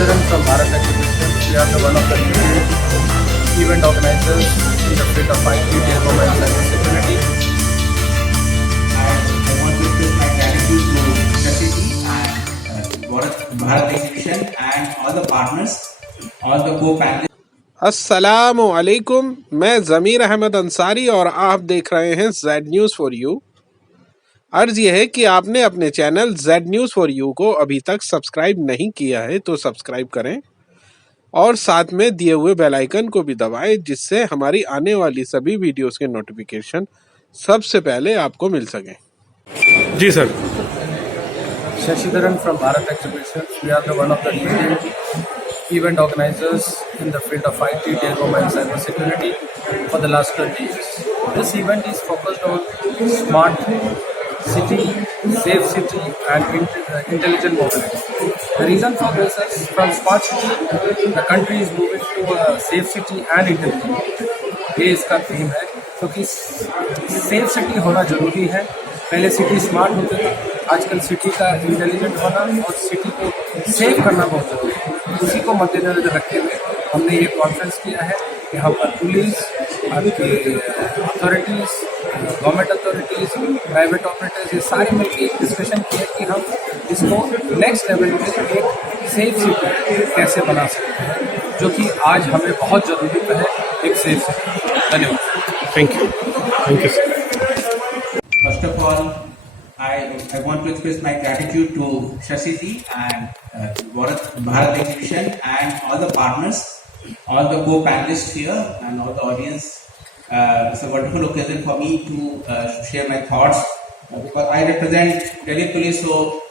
Sharan from Bharat Exhibition. We are one of the leading event organizers in the field of IT, telecom and cybersecurity. And I want to express my gratitude to Shashiji and Bharat Exhibition and all the partners, all the co-panelists. अस्सलामु अलैकुम। मैं ज़मीर अहमद अंसारी और आप देख रहे हैं Z news for you. अर्ज यह है कि आपने अपने channel Z news for you को अभी तक सब्सक्राइब नहीं किया है तो सब्सक्राइब करें और साथ में दिए हुए बेल आइकन को भी दबाएं, जिससे हमारी आने वाली सभी वीडियोस के नोटिफिकेशन सबसे पहले आपको मिल सकें। जी sir. Shashidharan from Bharat Exhibition. We are one of the leading event organizers in the field of IT, telecom and cybersecurity for the last 20 years. This event is focused on smart city, safe city and intelligent mobility. The reason for this is from smart city, the country is moving to a safe city and intelligent mobility. ये इसका theme है क्योंकि safe city होना जरूरी है। पहले city smart होती थी, आजकल सिटी का इंटेलिजेंट होना और सिटी को सेव करना बहुत जरूरी है। उसी को मद्देनजर रखते हुए हमने ये कॉन्फ्रेंस किया है। यहाँ पर पुलिस, आपके authorities, government authorities, private operators, ये सारे मिलकर एक डिस्कशन किया कि हम इसको नेक्स्ट लेवल पे एक सेफ सिटी कैसे बना सकते हैं, जो कि आज हमें बहुत ज़रूरी है एक सेफ सिटी। धन्यवाद। Thank you. Thank you sir. First of all, I want to express my gratitude to Shashiji and Bharat Exhibition and all the partners, all the co-panelists here and all the audience. It's a wonderful occasion for me to share my thoughts because I represent Delhi Police, so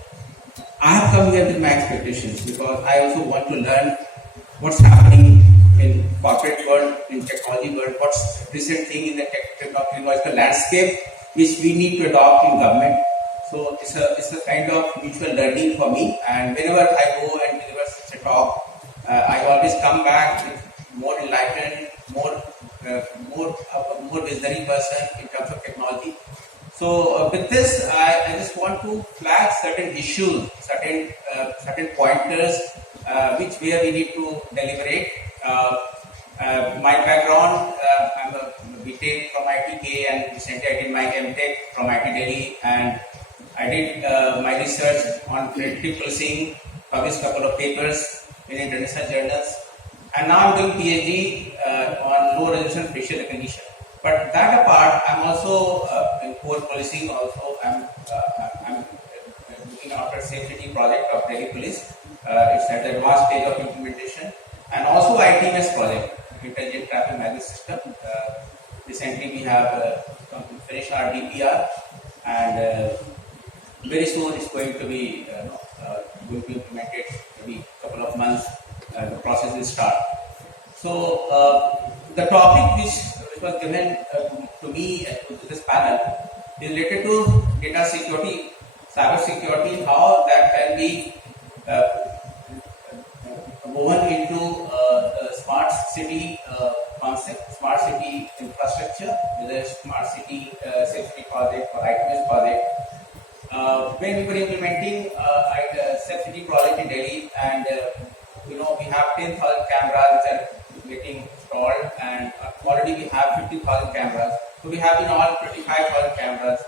I have come here with my expectations because I also want to learn what's happening in corporate world, in technology world, what's recent thing in the technological landscape which we need to adopt in government. So it's a kind of mutual learning for me, and whenever I go and deliver such a talk, I always come back with more enlightened, more visionary person in terms of technology. So with this, I just want to flag certain issues, certain pointers which where we need to deliberate. My background, I'm a BTech from ITK and recently I did my MTech from IT Delhi, and I did my research on predictive policing, published a couple of papers in international journals, and now I'm doing PhD on low resolution facial recognition. But that apart, I'm also in core policing. Also, I'm looking after safety project of Delhi Police. It's at the advanced stage of implementation, and also ITMS project, Intelligent Traffic Management System. Recently, we have finished our DPR, and very soon it's going to be implemented. Maybe a couple of months, the process will start. So the topic which was given to me to this panel is related to data security, cyber security, how that can be woven into the smart city concept, smart city infrastructure, whether smart city safety project or ITMS project. When we were implementing safety project in Delhi, and we have 10,000 cameras which are getting installed, and already we have 50,000 cameras. So we have in all 25,000 cameras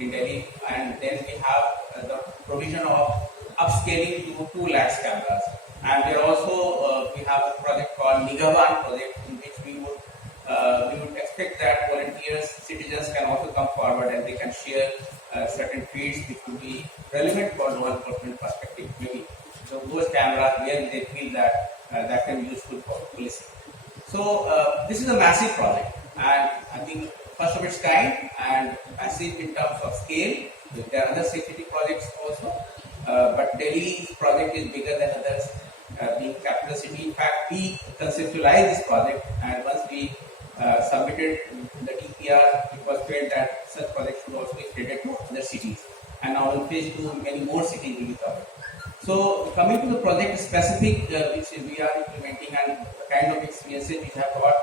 in Delhi, and then we have the provision of upscaling to 2 lakhs cameras. And we also we have a project called Nigavan project, in which we would expect that volunteers, citizens can also come forward and they can share certain feeds which would be relevant for law enforcement perspective. Maybe so those cameras where they feel that that can be useful for policing. So this is a massive project, and I think first of its kind and massive in terms of scale. There are other safety projects also, but Delhi's project is bigger than others. Being capital city, in fact, we conceptualized this project, and once we submitted the DPR, it was felt that such projects should also be extended to other cities. And now in phase 2, many more cities will be covered. So coming to the project specific, which we are implementing, and the kind of experiences we have got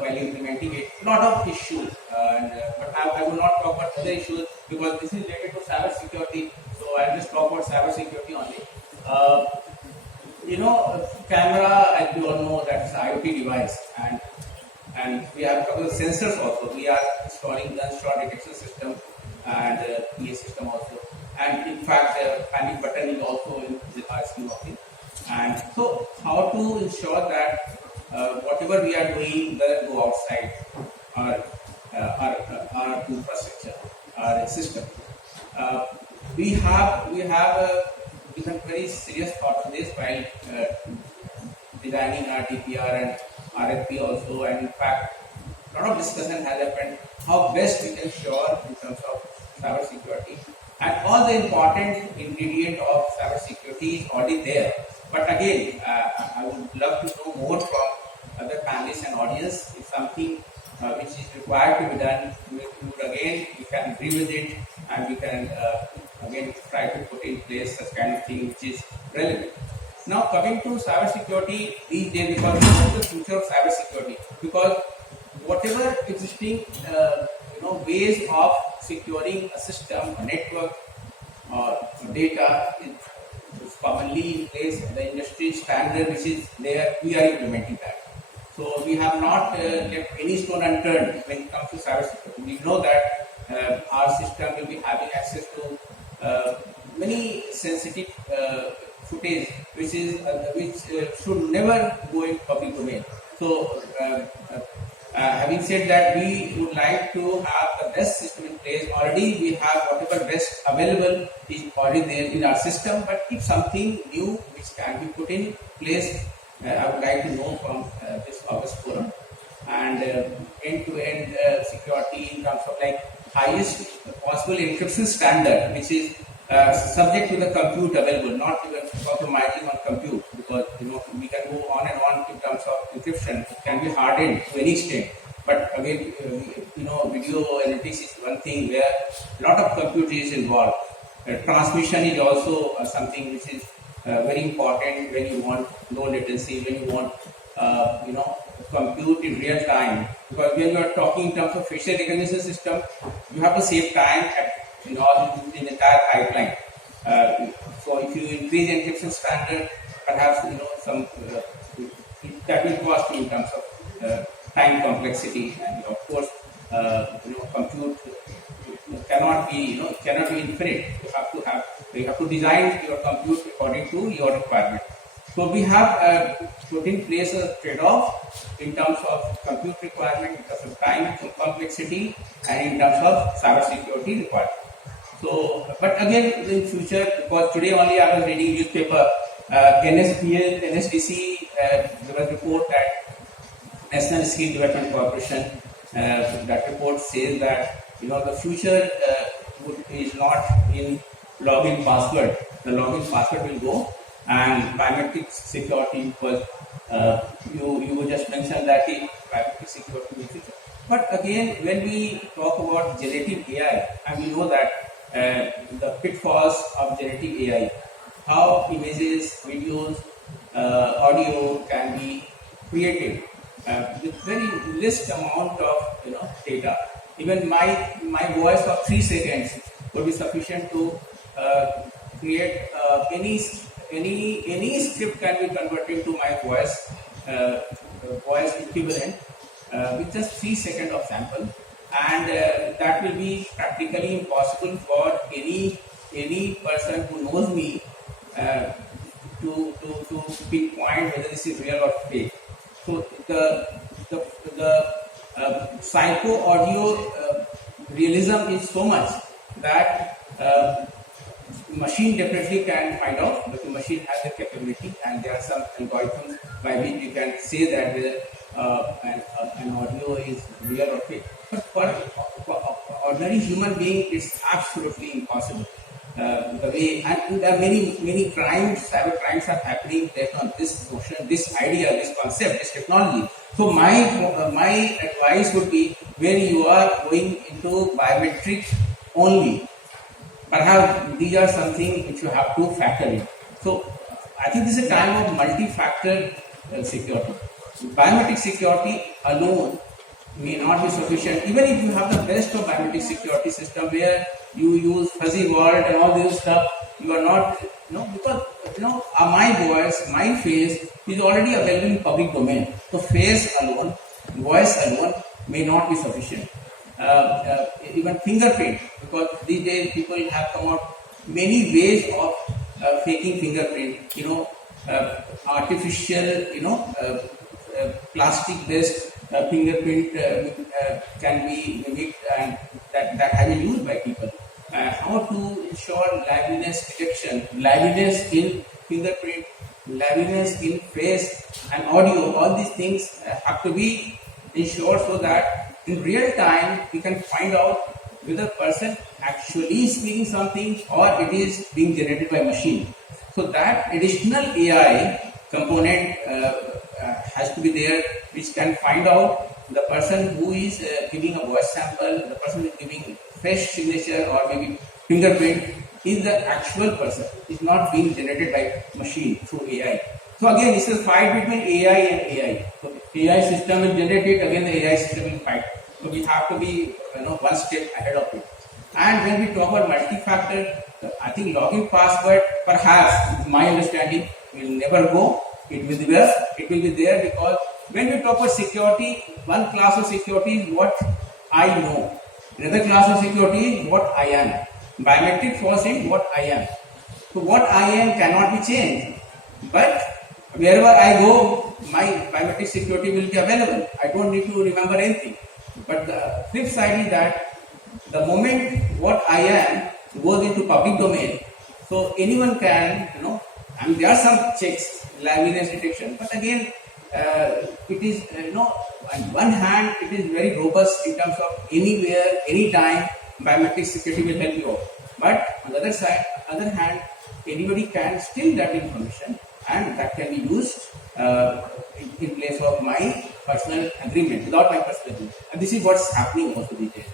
while implementing it, lot of issues. But I will not talk about other issues because this is related to cyber security. So I'll just talk about cyber security only. camera, as you all know, that's an IoT device, and we have a couple of sensors also. We are installing gunshot detection system and PA system also. And in fact, the panic button is also in our scheme of things. And so, how to ensure that whatever we are doing doesn't go outside our infrastructure, our system. We have given very serious thought to this while designing our DPR and RFP also, and in fact, a lot of discussion has happened how best we can ensure in terms of cyber security, and all the important ingredient of cyber security is already there. But again, I would love to know more from other panelists and audience. If something which is required to be done, we can revisit and we can again try to put in place such kind of thing which is relevant. Now coming to cyber security these days, because this is the future of cyber security, because whatever existing ways of securing a system, a network, or data is commonly in place. The industry standard which is there, we are implementing that. So we have not left any stone unturned when it comes to cyber security. We know that our system will be having access to many sensitive footage, which should never go in public domain. So having said that, we would like to have the best system in place. Already we have whatever best available is already there in our system, but if something new which can be put in place, I would like to know from this August forum. And end-to-end security in terms of like highest possible encryption standard, which is subject to the compute available, not even compromising on compute, because we can go on and on in terms of encryption. It can be hardened to any extent, but again, video analytics is one thing where a lot of compute is involved. Transmission is also something which is very important when you want low latency, when you want compute in real time, because when you are talking in terms of facial recognition system, you have to save time in the entire pipeline. So if you increase encryption standard, perhaps some that will cost you in terms of time complexity, and of course compute cannot be infinite. You have to design your compute according to your requirement. So we have put in place a trade-off in terms of compute requirement, in terms of time complexity, and in terms of cyber security requirement. So, but again, in future, because today only I was reading newspaper, NSDC, there was a report that National Skill Development Corporation, that report says that the future is not in login password. The login password will go, and biometric security, because you just mentioned that in biometric security in the future. But again, when we talk about generative AI, and we know that the pitfalls of generative AI, how images, videos, audio can be created with very less amount of data. Even my voice of 3 seconds would be sufficient to create any script can be converted to my voice equivalent with just 3 seconds of sample, and that will be practically impossible for any person who knows me to pinpoint whether this is real or fake. So the psycho audio realism is so much that machine definitely can find out, but the machine has the capability, and there are some algorithms by which you can say that whether an audio is real or fake. But for ordinary human being, it's absolutely impossible. The way, and there are many crimes, cyber crimes are happening based on this notion, this idea, this concept, this technology. So my advice would be, when you are going into biometrics only, perhaps these are something which you have to factor in. So I think this is a time of multi-factor security. Biometric security alone may not be sufficient. Even if you have the best of biometric security system where you use fuzzy word and all this stuff, you are not because my voice, my face is already available in public domain. So face alone, voice alone may not be sufficient. Even fingerprint, because these days people have come out many ways of faking fingerprint. Artificial, plastic based fingerprint can be mimicked, and that have been used by people. How to ensure liveliness detection, liveliness in fingerprint, liveliness in face and audio, all these things have to be ensured so that in real time we can find out whether person actually speaking something or it is being generated by machine. So that additional AI component has to be there, which can find out the person who is giving a voice sample, the person who is giving face signature or maybe fingerprint is the actual person, is not being generated by machine through AI. So again, this is fight between AI and AI. So AI system will generate it, again the AI system will fight. So we have to be one step ahead of it. And when we talk about multi-factor, I think login password, perhaps my understanding, will never go. It will be there because when we talk about security, one class of security is what I know. Another class of security is what I am. Biometric falls in what I am. So what I am cannot be changed. But wherever I go, my biometric security will be available. I don't need to remember anything. But the flip side is that the moment what I am goes into public domain, so anyone can, there are some checks, liveness detection, but again, it is, on one hand, it is very robust in terms of anywhere, anytime, biometric security will help you out. But on the other hand, anybody can steal that information and that can be used in place of my personal agreement, without my personal agreement. And this is what's happening also these days.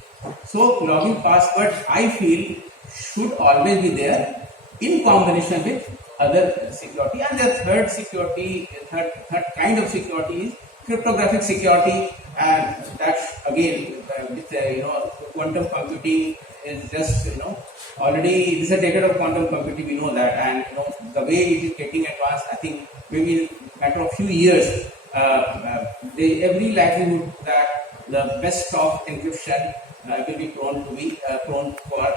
So login password, I feel, should always be there in combination with other security. And the third kind of security is cryptographic security, and that's again with quantum computing is just already this is a decade of quantum computing, we know that, and the way it is getting advanced, I think maybe in a matter of few years, every likelihood that the best of encryption will be prone for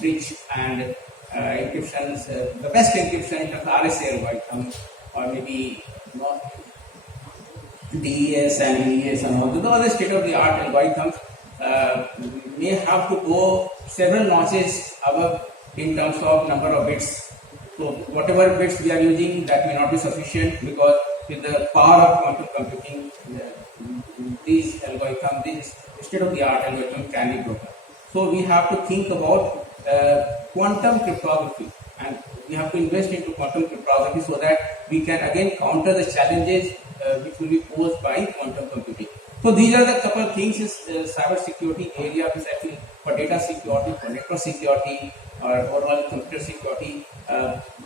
breach, and encryptions, the best encryption in terms of RSA algorithm, or maybe DES and ES and all the other state-of-the-art algorithms may have to go several notches above in terms of number of bits. So whatever bits we are using, that may not be sufficient, because with the power of quantum computing, these algorithms, these state-of-the-art algorithm can be broken. So we have to think about quantum cryptography, and we have to invest into quantum cryptography so that we can again counter the challenges which will be posed by quantum computing. So these are the couple of things in cyber security area, which I feel for data security, for network security, or overall computer security,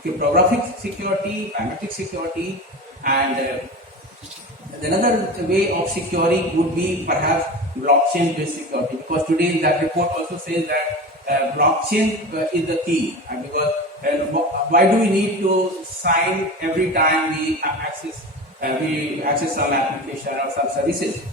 cryptographic security, biometric security, and another way of securing would be perhaps blockchain-based security, because today that report also says that blockchain is the key, because why do we need to sign every time we access some application or some services?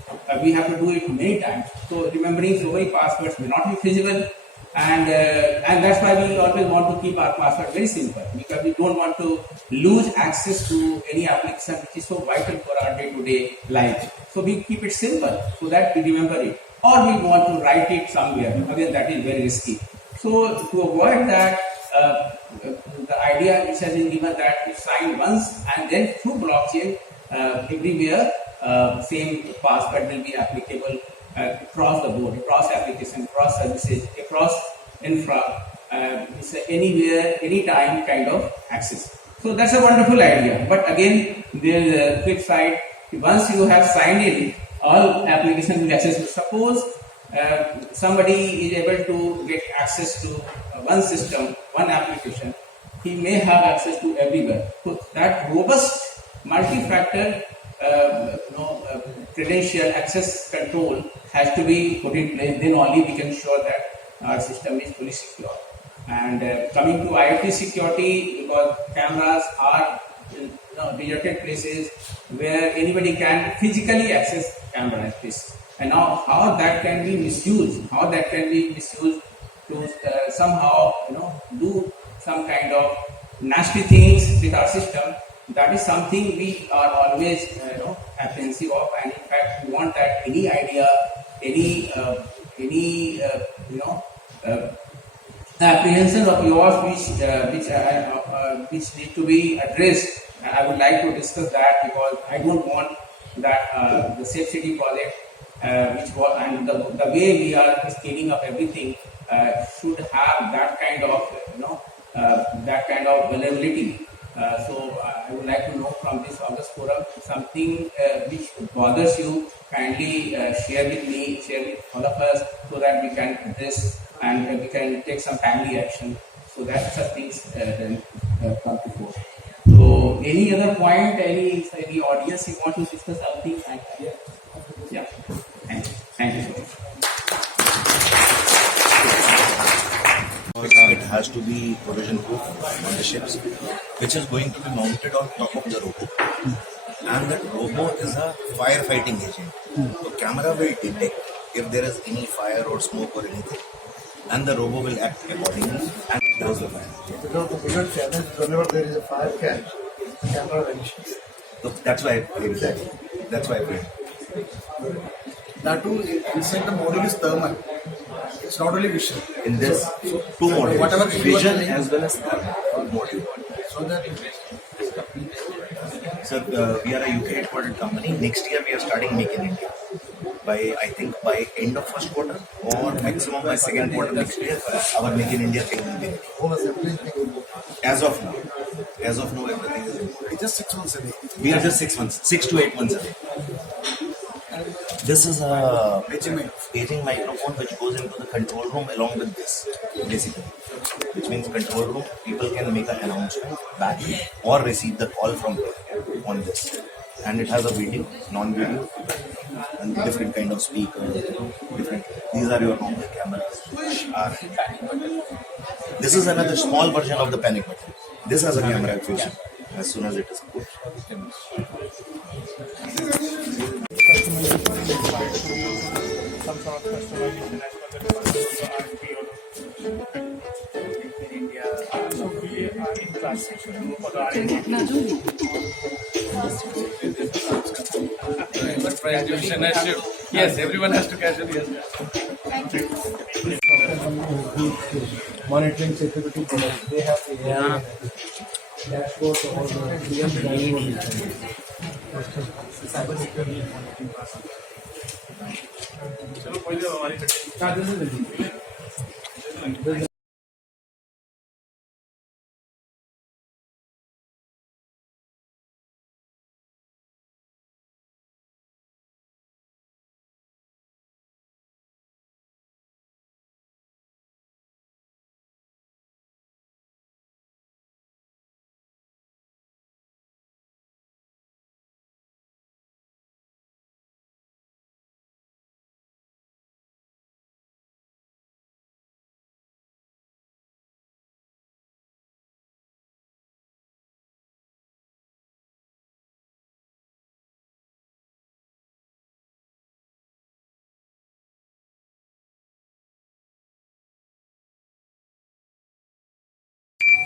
We have to do it many times. So remembering so many passwords may not be feasible, and that's why we always want to keep our password very simple, because we don't want to lose access to any application which is so vital for our day-to-day life. So we keep it simple so that we remember it, or we want to write it somewhere. Again, that is very risky. So to avoid that, the idea which has been given that you sign once and then through blockchain everywhere, same password will be applicable across the board, across application, across services, across infra, it's anywhere, anytime kind of access. So that's a wonderful idea. But again, there is a flip side. Once you have signed in, all applications will access. Suppose somebody is able to get access to one system, one application, he may have access to everywhere. So that robust multi-factor credential access control has to be put in place. Then only we can ensure that our system is fully secure. And coming to IoT security, because cameras are in deserted places where anybody can physically access camera space. And now how that can be misused, to somehow do some kind of nasty things with our system. That is something we are always apprehensive of, and in fact we want that any idea, any apprehension of yours which need to be addressed. I would like to discuss that, because I don't want that the Safe City project, which was, and the way we are scaling up everything, should have that kind of vulnerability. So I would like to know from this August forum something which bothers you. Kindly share with me, share with all of us, so that we can address and we can take some timely action, so that such things then come to fore. So any other point, any audience you want to discuss something? Yeah. Thank you so much. It has to be collision proof on the ships, which is going to be mounted on top of the robo. And that robo is a firefighting agent. So camera will detect if there is any fire or smoke or anything, and the robo will act accordingly and close the fire. Because the biggest challenge, whenever there is a fire catch, the camera vanishes. So that's why exactly. That's why I That too, inside the module is thermal. It's not only vision. in this two modules, whatever vision as well as thermal module. So that Sir, we are a UK headquartered company. Next year we are starting Make in India. I think by end of first quarter or maximum by second quarter next year, our Make in India thing will be ready. whole assembly is being removed. As of now, everything is in. It's just 6 months away. We are just 6 to 8 months away. This is a paging microphone which goes into the control room along with this, basically. Which means control room, people can make an announcement back or receive the call from here on this. And it has a video, non-video, and different kind of speaker. These are your normal cameras, which are panic button. This is another small version of the panic button. This has a camera feature as soon as it is put. Some sort of customization as per the requirements of RFP or in India. So we are in classic for the R&D. But price division has to, yes, everyone has to casually monitoring security products. They have the dashboard or the real dashboard. Cyber security monitoring process. चलो पहले हमारी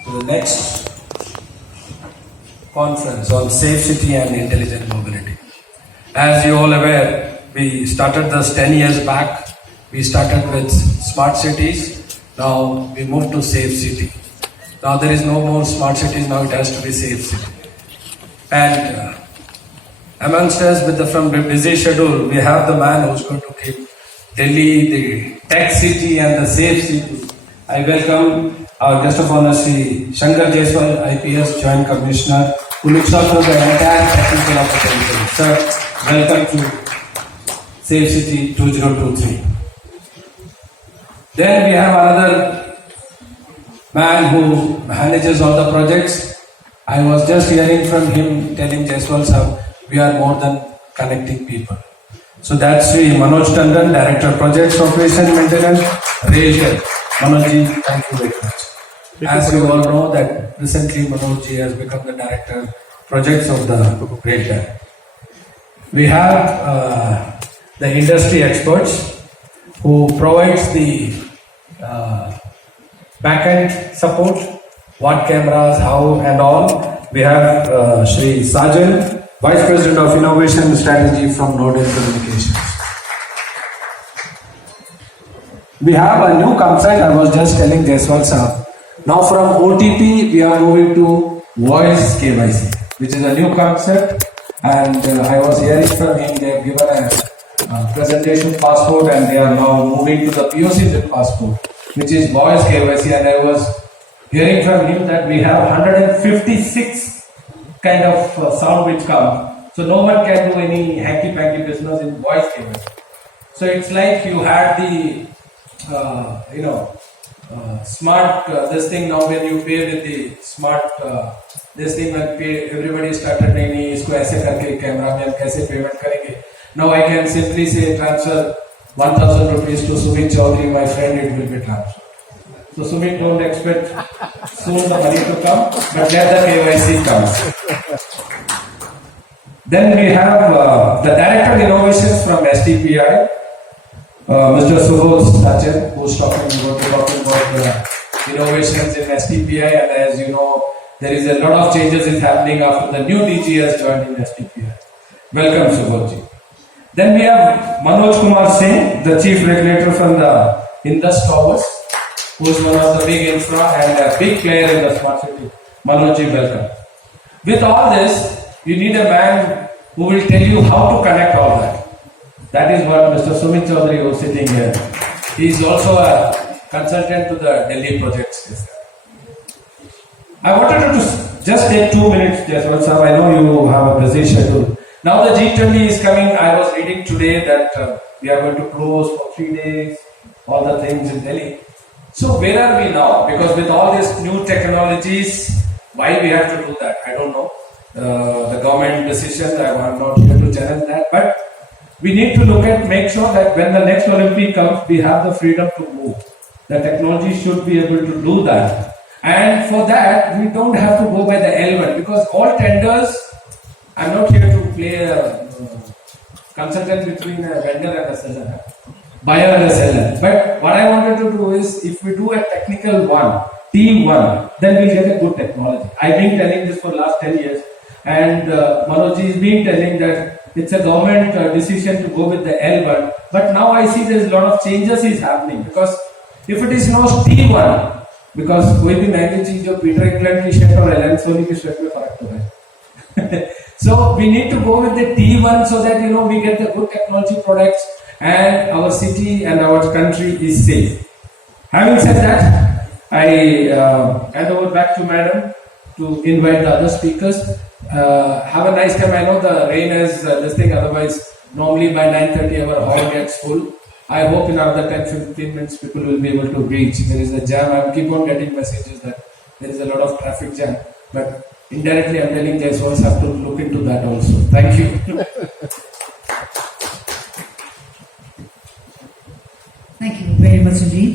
To the next conference on safe city and intelligent mobility. As you all aware, we started this 10 years back. We started with smart cities. Now we moved to safe city. Now there is no more smart cities. Now it has to be safe city. And amongst us, from the busy schedule, we have the man who's going to keep Delhi the tech city and the safe city. I welcome our guest of honor, Sri Shankar Jaiswal, IPS Joint Commissioner, who looks after the entire technical of the country. Sir, welcome to Safe City 2023. Then we have another man who manages all the projects. I was just hearing from him telling Jaiswal sir, we are more than connecting people. So that's Sri Manoj Tandon, Director Projects, Operation Maintenance, Railway. Manojji, thank you very much. As you all know that recently Manoj ji has become the director projects of the Great Dam. We have the industry experts who provides the back-end support, what cameras, how and all. We have Shri Sajal, Vice President of Innovation Strategy from Nodal Communications. We have a new concept, I was just telling Jaiswal sir. Now from OTP we are moving to voice KYC, which is a new concept, and I was hearing from him they have given a presentation passport and they are now moving to the POC with passport, which is voice KYC, and I was hearing from him that we have 156 kind of sound which come, so no one can do any hanky-panky business in voice KYC. So it's like you had the smart this thing. Now when you pay with the smart this thing, when pay, everybody started नहीं इसको ऐसे करके camera में हम कैसे payment करेंगे. Now I can simply say transfer 1,000 rupees to Sumit Chaudhary, my friend, it will be transferred. So Sumit, don't expect soon the money to come, but let the KYC comes. Then we have the Director of Innovations from STPI, Mr. Subodh Sachin, who is talking about innovations in STPI, and as you know, there is a lot of changes is happening after the new DG has joined in STPI. Welcome, Subodh. Then we have Manoj Kumar Singh, the Chief Regulator from the Indus Towers, who is one of the big infra and a big player in the smart city. Manoj, welcome. With all this, you need a man who will tell you how to connect all that. That is what Mr. Sumit Chaudhary, who is sitting here. He is also a consultant to the Delhi projects. I wanted to just take 2 minutes, Jaswant sir. I know you have a busy schedule. Now the G20 is coming. I was reading today that we are going to close for 3 days, all the things in Delhi. So where are we now? Because with all these new technologies, why we have to do that? I don't know. The government decision, I'm not here to challenge that, but we need to make sure that when the next Olympic comes, we have the freedom to move. The technology should be able to do that. And for that, we don't have to go by the L1, because all tenders, I'm not here to play a consultant between a vendor and a seller, buyer and a seller. But what I wanted to do is, if we do a technical one, team one, then we'll get a good technology. I've been telling this for the last 10 years, and Manoj has been telling that it's a government decision to go with the L1. But now I see there's a lot of changes is happening, because if it is now T1, because कोई भी नई चीज जो Peter England की shape और Elon Soni की shape में फर्क तो है. So we need to go with the T1 so that we get the good technology products and our city and our country is safe. Having said that, I hand over back to Madam to invite the other speakers. Have a nice time. I know the rain is this thing, otherwise normally by 9:30 our hall gets full. I hope in another 10-15 minutes people will be able to reach. There is a jam. I keep on getting messages that there is a lot of traffic jam, but indirectly I'm telling Jaiswal have to look into that also. Thank you. Thank you very much indeed.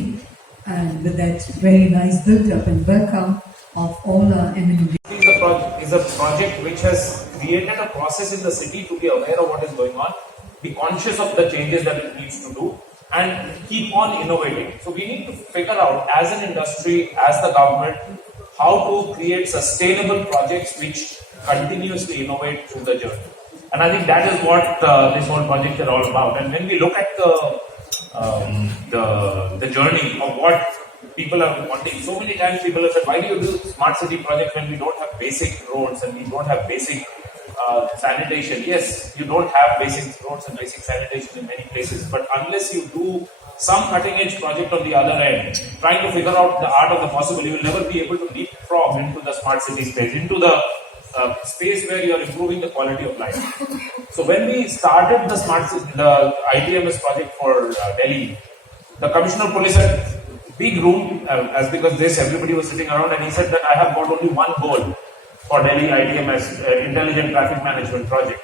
And with that very nice build-up and welcome of all our eminent. Is a project which has created a process in the city to be aware of what is going on, be conscious of the changes that it needs to do, and keep on innovating. So we need to figure out, as an industry, as the government, how to create sustainable projects which continuously innovate through the journey. And I think that is what this whole project is all about. And when we look at the journey of what people are wanting, so many times people have said, why do you do smart city projects when we don't have basic roads and we don't have basic sanitation? Yes, you don't have basic roads and basic sanitation in many places, but unless you do some cutting edge project on the other end, trying to figure out the art of the possible, you will never be able to leapfrog into the smart city space, into the space where you are improving the quality of life. So when we started the ITMS project for Delhi, the Commissioner of Police had big room, as because everybody was sitting around, and he said that I have got only one goal for Delhi ITMS, Intelligent Traffic Management Project.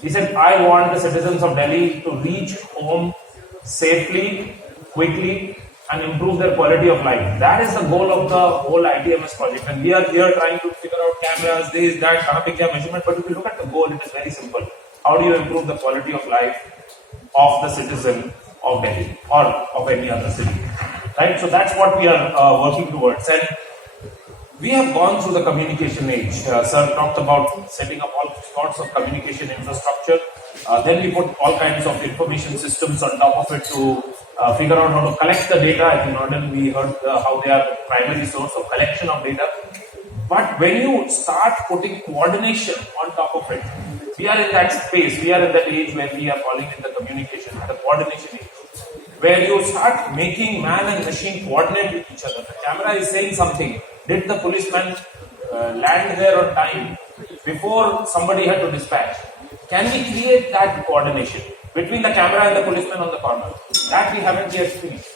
He said, I want the citizens of Delhi to reach home safely, quickly, and improve their quality of life. That is the goal of the whole ITMS project. And we are here trying to figure out cameras, this, that, measurement. But if you look at the goal, it is very simple. How do you improve the quality of life of the citizen of Delhi or of any other city? Right? So that's what we are working towards. And we have gone through the communication age. Sir talked about setting up all sorts of communication infrastructure. Then we put all kinds of information systems on top of it to figure out how to collect the data. I think Norton, we heard how they are the primary source of collection of data. But when you start putting coordination on top of it, we are in that space, we are in that age where we are falling in the communication, the coordination age, where you start making man and machine coordinate with each other. The camera is saying something. Did the policeman land there on time before somebody had to dispatch? Can we create that coordination between the camera and the policeman on the corner? That we haven't yet finished.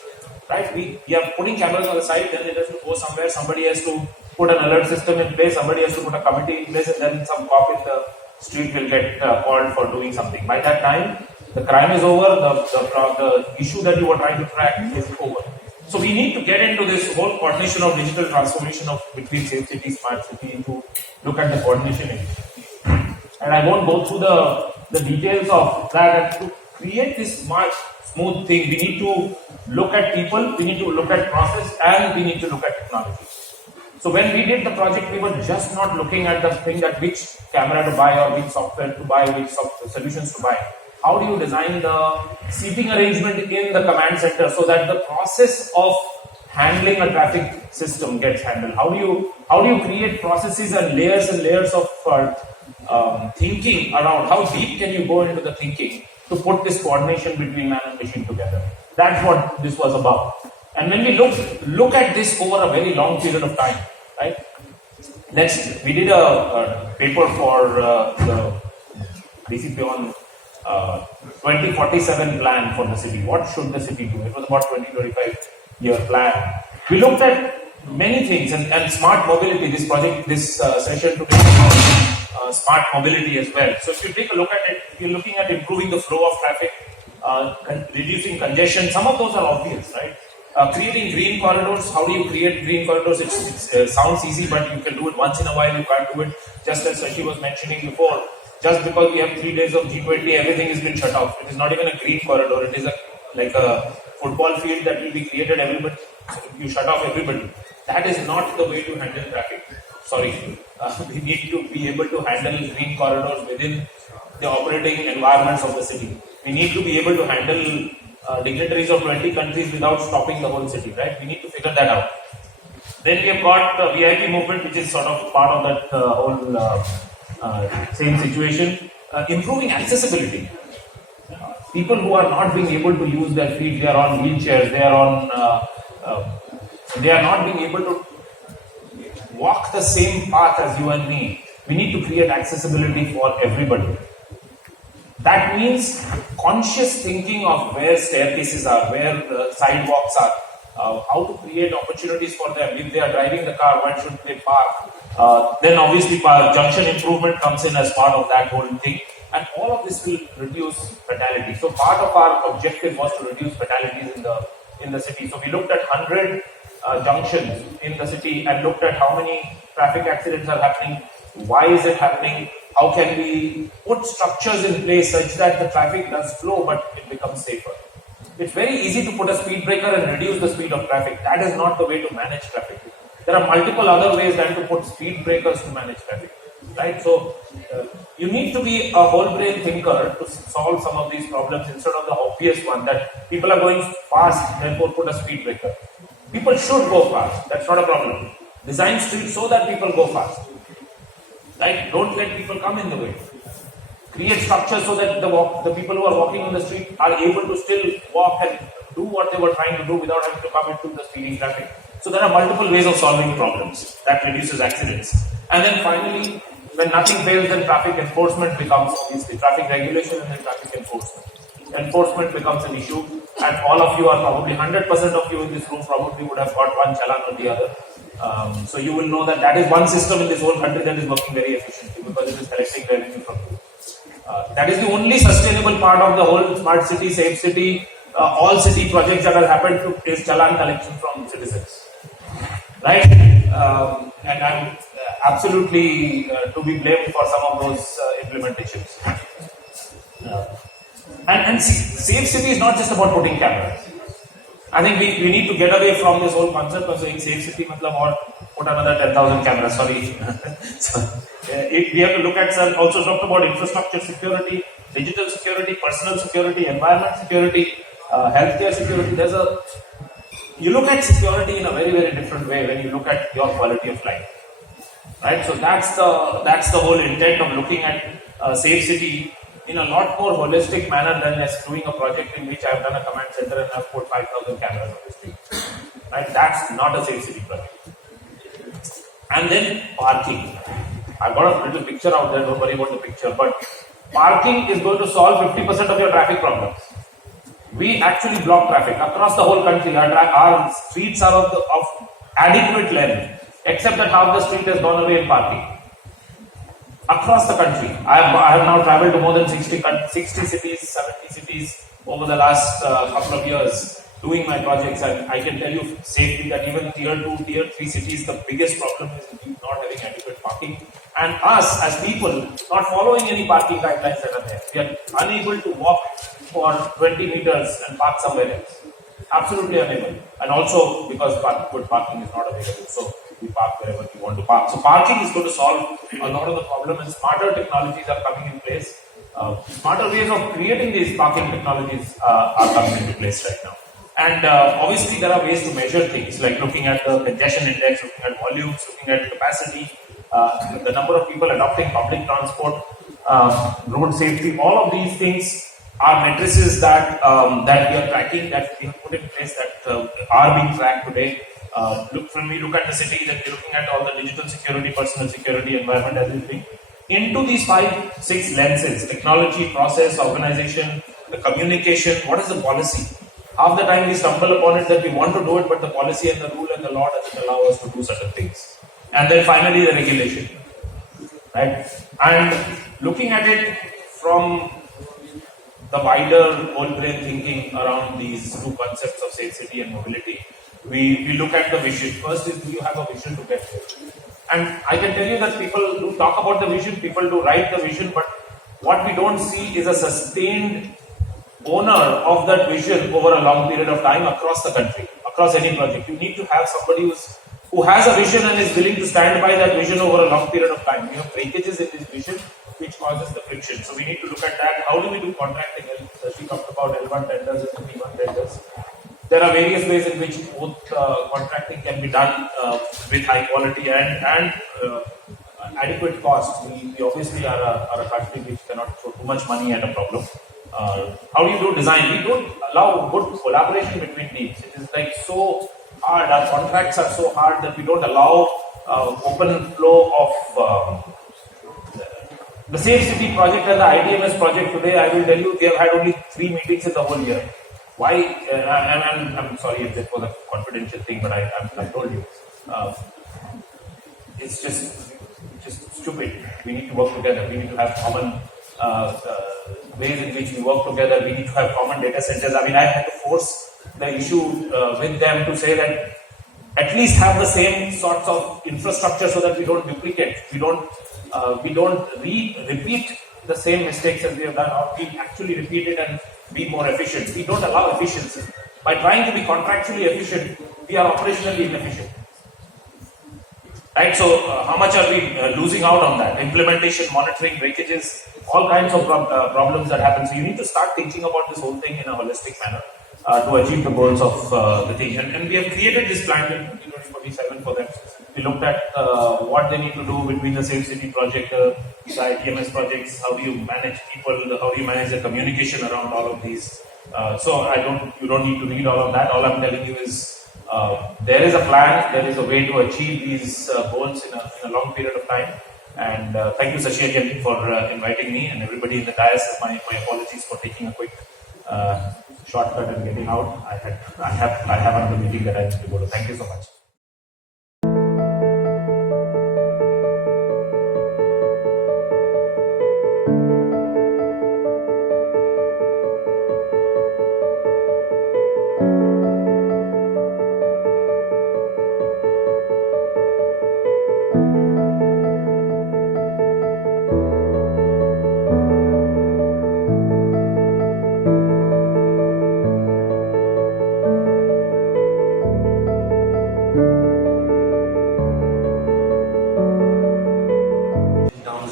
Right? We are putting cameras on the side, then it has to go somewhere, somebody has to put an alert system in place, somebody has to put a committee in place, and then some cop in the street will get called for doing something. By that time, the crime is over, the issue that you were trying to track is over. So we need to get into this whole coordination of digital transformation of between safe city, smart city to look at the coordination issue. And I won't go through the details of that. And to create this smart, smooth thing, we need to look at people, we need to look at process, and we need to look at technology. So when we did the project, we were just not looking at the thing that which camera to buy or which software to buy, which solutions to buy. How do you design the seating arrangement in the command center so that the process of handling a traffic system gets handled? How do you create processes and layers of thinking around? How deep can you go into the thinking to put this coordination between man and machine together? That's what this was about. And when we look at this over a very long period of time, right? Next, we did a paper for the DCP on 2047 plan for the city. What should the city do? It was about 20-25 year plan. We looked at many things and smart mobility. This project, this session today is about smart mobility as well. So if you take a look at it, you're looking at improving the flow of traffic, reducing congestion. Some of those are obvious, right? Creating green corridors. How do you create green corridors? It sounds easy, but you can do it once in a while. You can't do it, just as Sashi was mentioning before. Just because we have 3 days of G20, everything has been shut off. It is not even a green corridor. It is like a football field that will be created. Everybody, you shut off everybody. That is not the way to handle traffic. Sorry, we need to be able to handle green corridors within the operating environments of the city. We need to be able to handle dignitaries of 20 countries without stopping the whole city, right? We need to figure that out. Then we have got the VIP movement, which is sort of part of that whole same situation. Improving accessibility. People who are not being able to use their feet, they are on wheelchairs, they are not being able to walk the same path as you and me. We need to create accessibility for everybody. That means conscious thinking of where staircases are, where sidewalks are, how to create opportunities for them. If they are driving the car, why should they park? Then obviously junction improvement comes in as part of that whole thing. And all of this will reduce fatality. So part of our objective was to reduce fatalities in the city. So we looked at 100 junctions in the city and looked at how many traffic accidents are happening, why is it happening, how can we put structures in place such that the traffic does flow but it becomes safer. It's very easy to put a speed breaker and reduce the speed of traffic. That is not the way to manage traffic. There are multiple other ways than to put speed breakers to manage traffic. Right? So you need to be a whole brain thinker to solve some of these problems instead of the obvious one that people are going fast, therefore put a speed breaker. People should go fast. That's not a problem. Design streets so that people go fast. Right? Don't let people come in the way. Create structures so that the people who are walking on the street are able to still walk and do what they were trying to do without having to come into the speeding traffic. So there are multiple ways of solving problems. That reduces accidents. And then finally, when nothing fails, then traffic enforcement becomes obviously traffic regulation and then traffic enforcement. Enforcement becomes an issue, and all of you are probably 100% of you in this room probably would have got one challan or the other. So you will know that is one system in this whole country that is working very efficiently because it is collecting revenue from you. That is the only sustainable part of the whole smart city, safe city all city projects that have happened is challan collection from citizens, right? And I'm absolutely to be blamed for some of those implementations. And safe city is not just about putting cameras. I think we need to get away from this whole concept of saying safe city matlab or put another 10,000 cameras. Sorry. So, we have to look at, sir, also talked about infrastructure security, digital security, personal security, environment security, healthcare security. You look at security in a very, very different way when you look at your quality of life. Right? So that's the whole intent of looking at safe city in a lot more holistic manner than just doing a project in which I've done a command center and I've put 5,000 cameras on the street. Right? That's not a safe city project. And then parking. I've got a little picture out there, don't worry about the picture, but parking is going to solve 50% of your traffic problems. We actually block traffic across the whole country. Our streets are of adequate length, except that half the street has gone away in parking. Across the country, I have now traveled to more than 60 cities, 70 cities over the last couple of years doing my projects, and I can tell you safely that even tier 2, tier 3 cities, the biggest problem is not having adequate parking, and us as people not following any parking guidelines that are there. We are unable to walk for 20 meters and park somewhere else. Absolutely unable. And also because good parking is not available, so we park wherever we want to park. So parking is going to solve a lot of the problem, and smarter technologies are coming in place. Smarter ways of creating these parking technologies are coming into place right now. And obviously there are ways to measure things like looking at the congestion index, looking at volumes, looking at capacity, the number of people adopting public transport, road safety. All of these things are matrices that we are tracking, that we have put in place, that are being tracked today. When we look at the city, that we're looking at all the digital security, personal security, environment, everything. Into these 5-6 lenses: technology, process, organization, the communication. What is the policy? Half the time we stumble upon it that we want to do it, but the policy and the rule and the law doesn't allow us to do certain things. And then finally the regulation, right? And looking at it from the wider whole brain thinking around these two concepts of safe city and mobility, we look at the vision. First is, do you have a vision to get there? And I can tell you that people do talk about the vision, people do write the vision, but what we don't see is a sustained owner of that vision over a long period of time across the country, across any project. You need to have somebody who has a vision and is willing to stand by that vision over a long period of time. We have breakages in this vision which causes the friction. So we need to look at that. How do we do contracting? As we talked about L1 tenders and P1 tenders. There are various ways in which both contracting can be done with high quality and adequate cost. We obviously are a country which cannot throw too much money at a problem. How do you do design? We don't allow good collaboration between teams. It is like so hard. Our contracts are so hard that we don't allow open flow of the Safe City project and the IDMS project today. I will tell you, they have had only 3 meetings in the whole year. Why? I'm sorry if that was a confidential thing, but I told you. It's just stupid. We need to work together. We need to have common ways in which we work together. We need to have common data centers. I mean, I had to force the issue with them to say that at least have the same sorts of infrastructure so that we don't duplicate. We don't repeat the same mistakes as we have done, or we actually repeat it and be more efficient. We don't allow efficiency. By trying to be contractually efficient, we are operationally inefficient. Right? So, how much are we losing out on that? Implementation, monitoring, breakages, all kinds of problems that happen. So, you need to start thinking about this whole thing in a holistic manner to achieve the goals of the thing. And we have created this plan in 2047 for them. We looked at what they need to do between the Safe City project, the ITMS projects. How do you manage people? How do you manage the communication around all of these? So you don't need to read all of that. All I'm telling you is there is a plan. There is a way to achieve these goals in a long period of time. And thank you, Sashi, again for inviting me, and everybody in the dais. My apologies for taking a quick shortcut and getting out. I have another meeting that I need to go to. Thank you so much.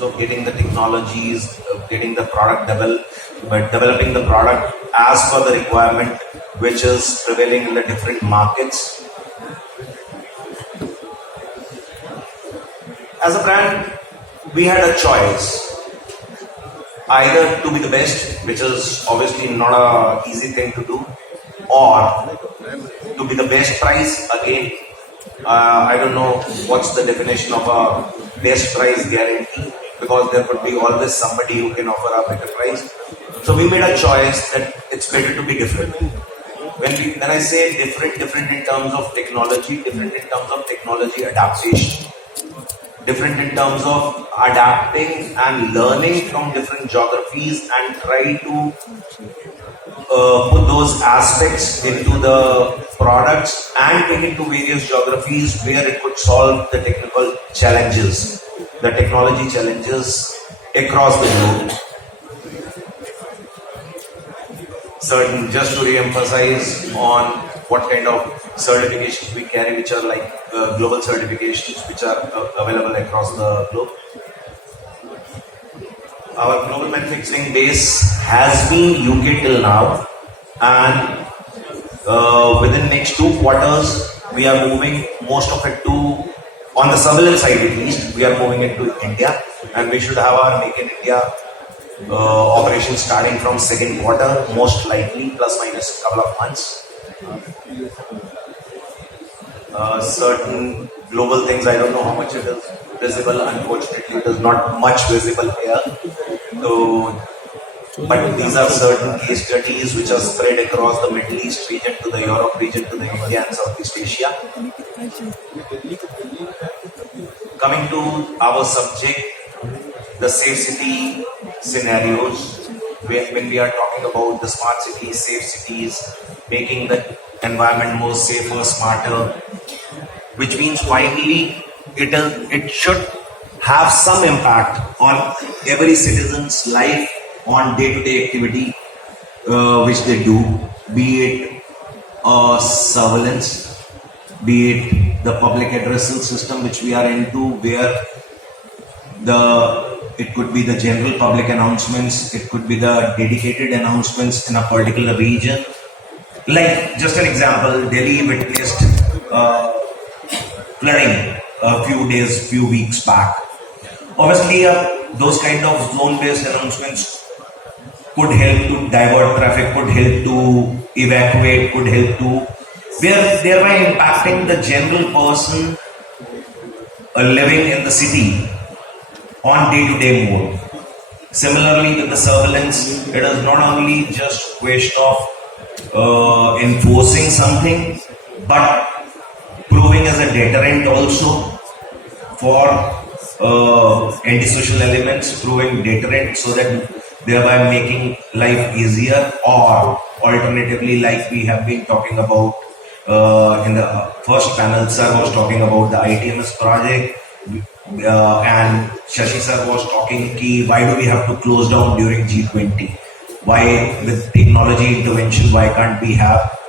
of getting the technologies, getting the product developing the product as per the requirement which is prevailing in the different markets. As a brand, we had a choice. Either to be the best, which is obviously not a easy thing to do, or to be the best price. Again, I don't know what's the definition of a best price guarantee, because there could be always somebody who can offer a better price. So we made a choice that it's better to be different. When I say different in terms of technology, different in terms of technology adaptation, different in terms of adapting and learning from different geographies and try to put those aspects into the products and take it to various geographies where it could solve the technical challenges, the technology challenges across the globe. Certain, just to re-emphasize on what kind of certifications we carry, which are like global certifications which are available across the globe. Our global manufacturing base has been UK till now, and within next 2 quarters we are moving most of it to, on the surveillance side at least, we are moving it to India, and we should have our Make in India operation starting from second quarter, most likely, plus minus a couple of months. Certain global things, I don't know how much it is visible. Unfortunately, it is not much visible here. So, but these are certain case studies which are spread across the Middle East region, to the Europe region, to the India and Southeast Asia. Coming to our subject, the safe city scenarios. When we are talking about the smart cities, safe cities, making the environment more safer, smarter, which means finally it should have some impact on every citizen's life, on day-to-day activity which they do, be it surveillance, be it the public addressing system which we are into, where it could be the general public announcements, it could be the dedicated announcements in a particular region. Like, just an example, Delhi witnessed flooding a few weeks back. Obviously, those kind of zone-based announcements could help to divert traffic, could help to evacuate, could help to, thereby impacting the general person living in the city on day-to-day mode. Similarly, with the surveillance, it is not only just a question of enforcing something, but proving as a deterrent also for antisocial elements, proving deterrent so that thereby making life easier, or alternatively, like we have been talking about in the first panel, sir was talking about the ITMS project, and Shashi sir was talking why do we have to close down during G20? Why, with technology intervention, why can't we have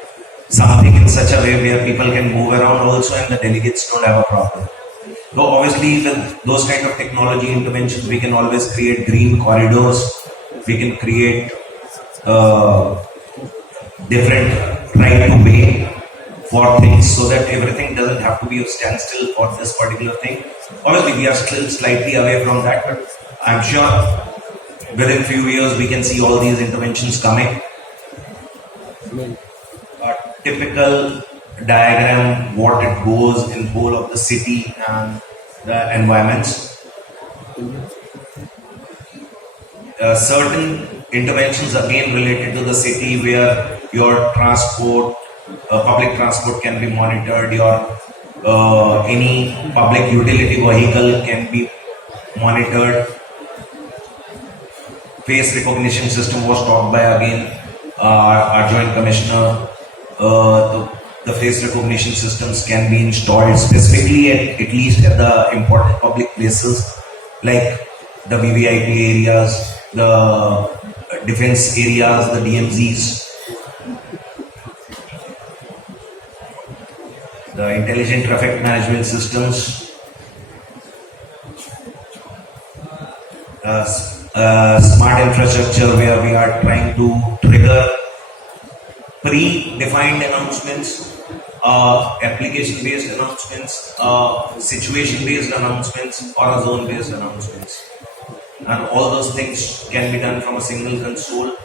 something in such a way where people can move around also and the delegates don't have a problem? So obviously with those kind of technology interventions, we can always create green corridors, we can create different right to way for things, so that everything doesn't have to be a standstill for this particular thing. Obviously we are still slightly away from that, but I'm sure within few years we can see all these interventions coming. A typical diagram, what it goes in whole of the city and the environments. Certain interventions again related to the city, where your transport, public transport can be monitored, your any public utility vehicle can be monitored. Face recognition system was talked by again our joint commissioner. The face recognition systems can be installed specifically at least at the important public places like the VVIP areas, the defense areas, the DMZs. The intelligent traffic management systems. smart infrastructure where we are trying to trigger pre-defined announcements, application-based announcements, situation-based announcements, or a zone-based announcements. And all those things can be done from a single console,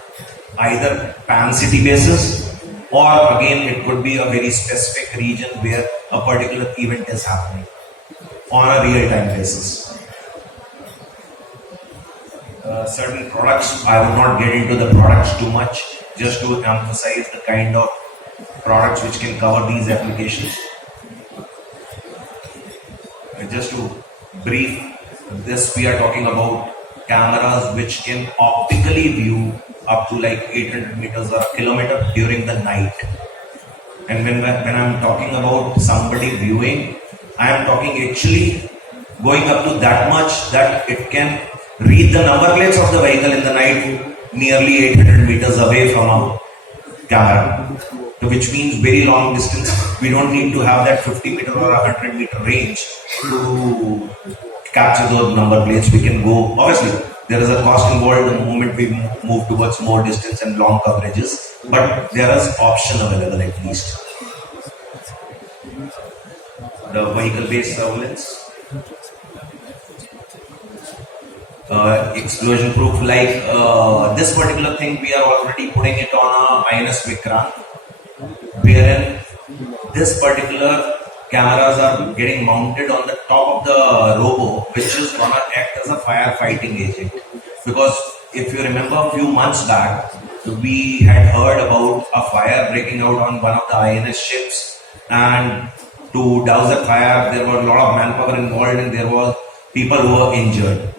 either pan-city basis, or again it could be a very specific region where a particular event is happening on a real-time basis. Certain products, I will not get into the products too much, just to emphasize the kind of products which can cover these applications. Just to brief this, we are talking about cameras which can optically view up to like 800 meters or a kilometer during the night. And when I'm talking about somebody viewing, I am talking actually going up to that much that it can read the number plates of the vehicle in the night nearly 800 meters away from a camera. So which means very long distance. We don't need to have that 50 meter or 100 meter range to capture those number plates. We can go, obviously there is a cost involved the moment we move towards more distance and long coverages, but there is option available at least. The vehicle based surveillance, explosion proof, like this particular thing we are already putting it on a INS Vikrant, wherein this particular cameras are getting mounted on the top of the robo, which is going to act as a firefighting agent. Because if you remember a few months back, we had heard about a fire breaking out on one of the INS ships, and to douse the fire there were a lot of manpower involved and there were people who were injured.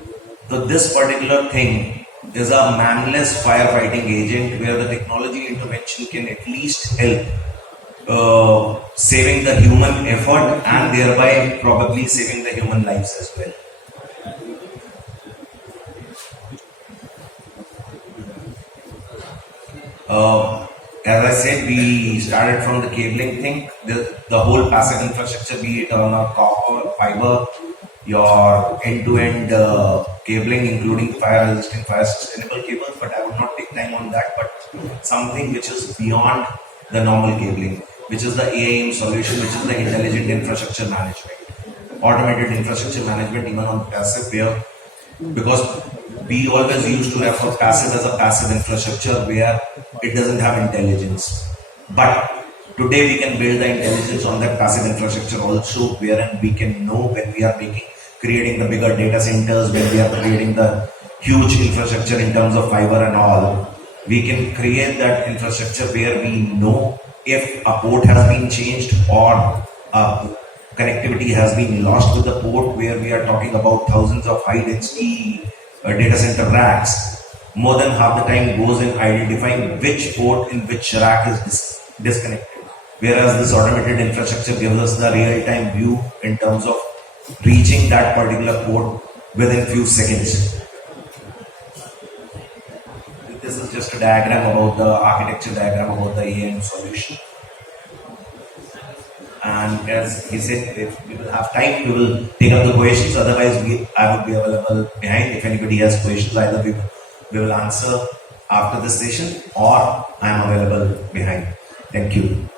So this particular thing is a manless firefighting agent where the technology intervention can at least help saving the human effort and thereby probably saving the human lives as well. As I said, we started from the cabling thing, the whole passive infrastructure, be it on a copper, fiber, your end-to-end cabling, including fire-resistant, fire-sustainable cables, but I would not take time on that, but something which is beyond the normal cabling, which is the AIM solution, which is the intelligent infrastructure management, automated infrastructure management even on passive where, because we always used to refer passive as a passive infrastructure where it doesn't have intelligence. But today we can build the intelligence on that passive infrastructure also, wherein we can know when we are creating the bigger data centers, when we are creating the huge infrastructure in terms of fiber and all, we can create that infrastructure where we know if a port has been changed or connectivity has been lost with the port, where we are talking about thousands of high density data center racks. More than half the time goes in identifying which port in which rack is disconnected. Whereas this automated infrastructure gives us the real-time view in terms of reaching that particular port within few seconds. This is just a diagram about the architecture diagram about the AIM solution. And as he said, if we will have time, we will take up the questions. Otherwise, I would be available behind. If anybody has questions, either we will answer after this session or I am available behind. Thank you.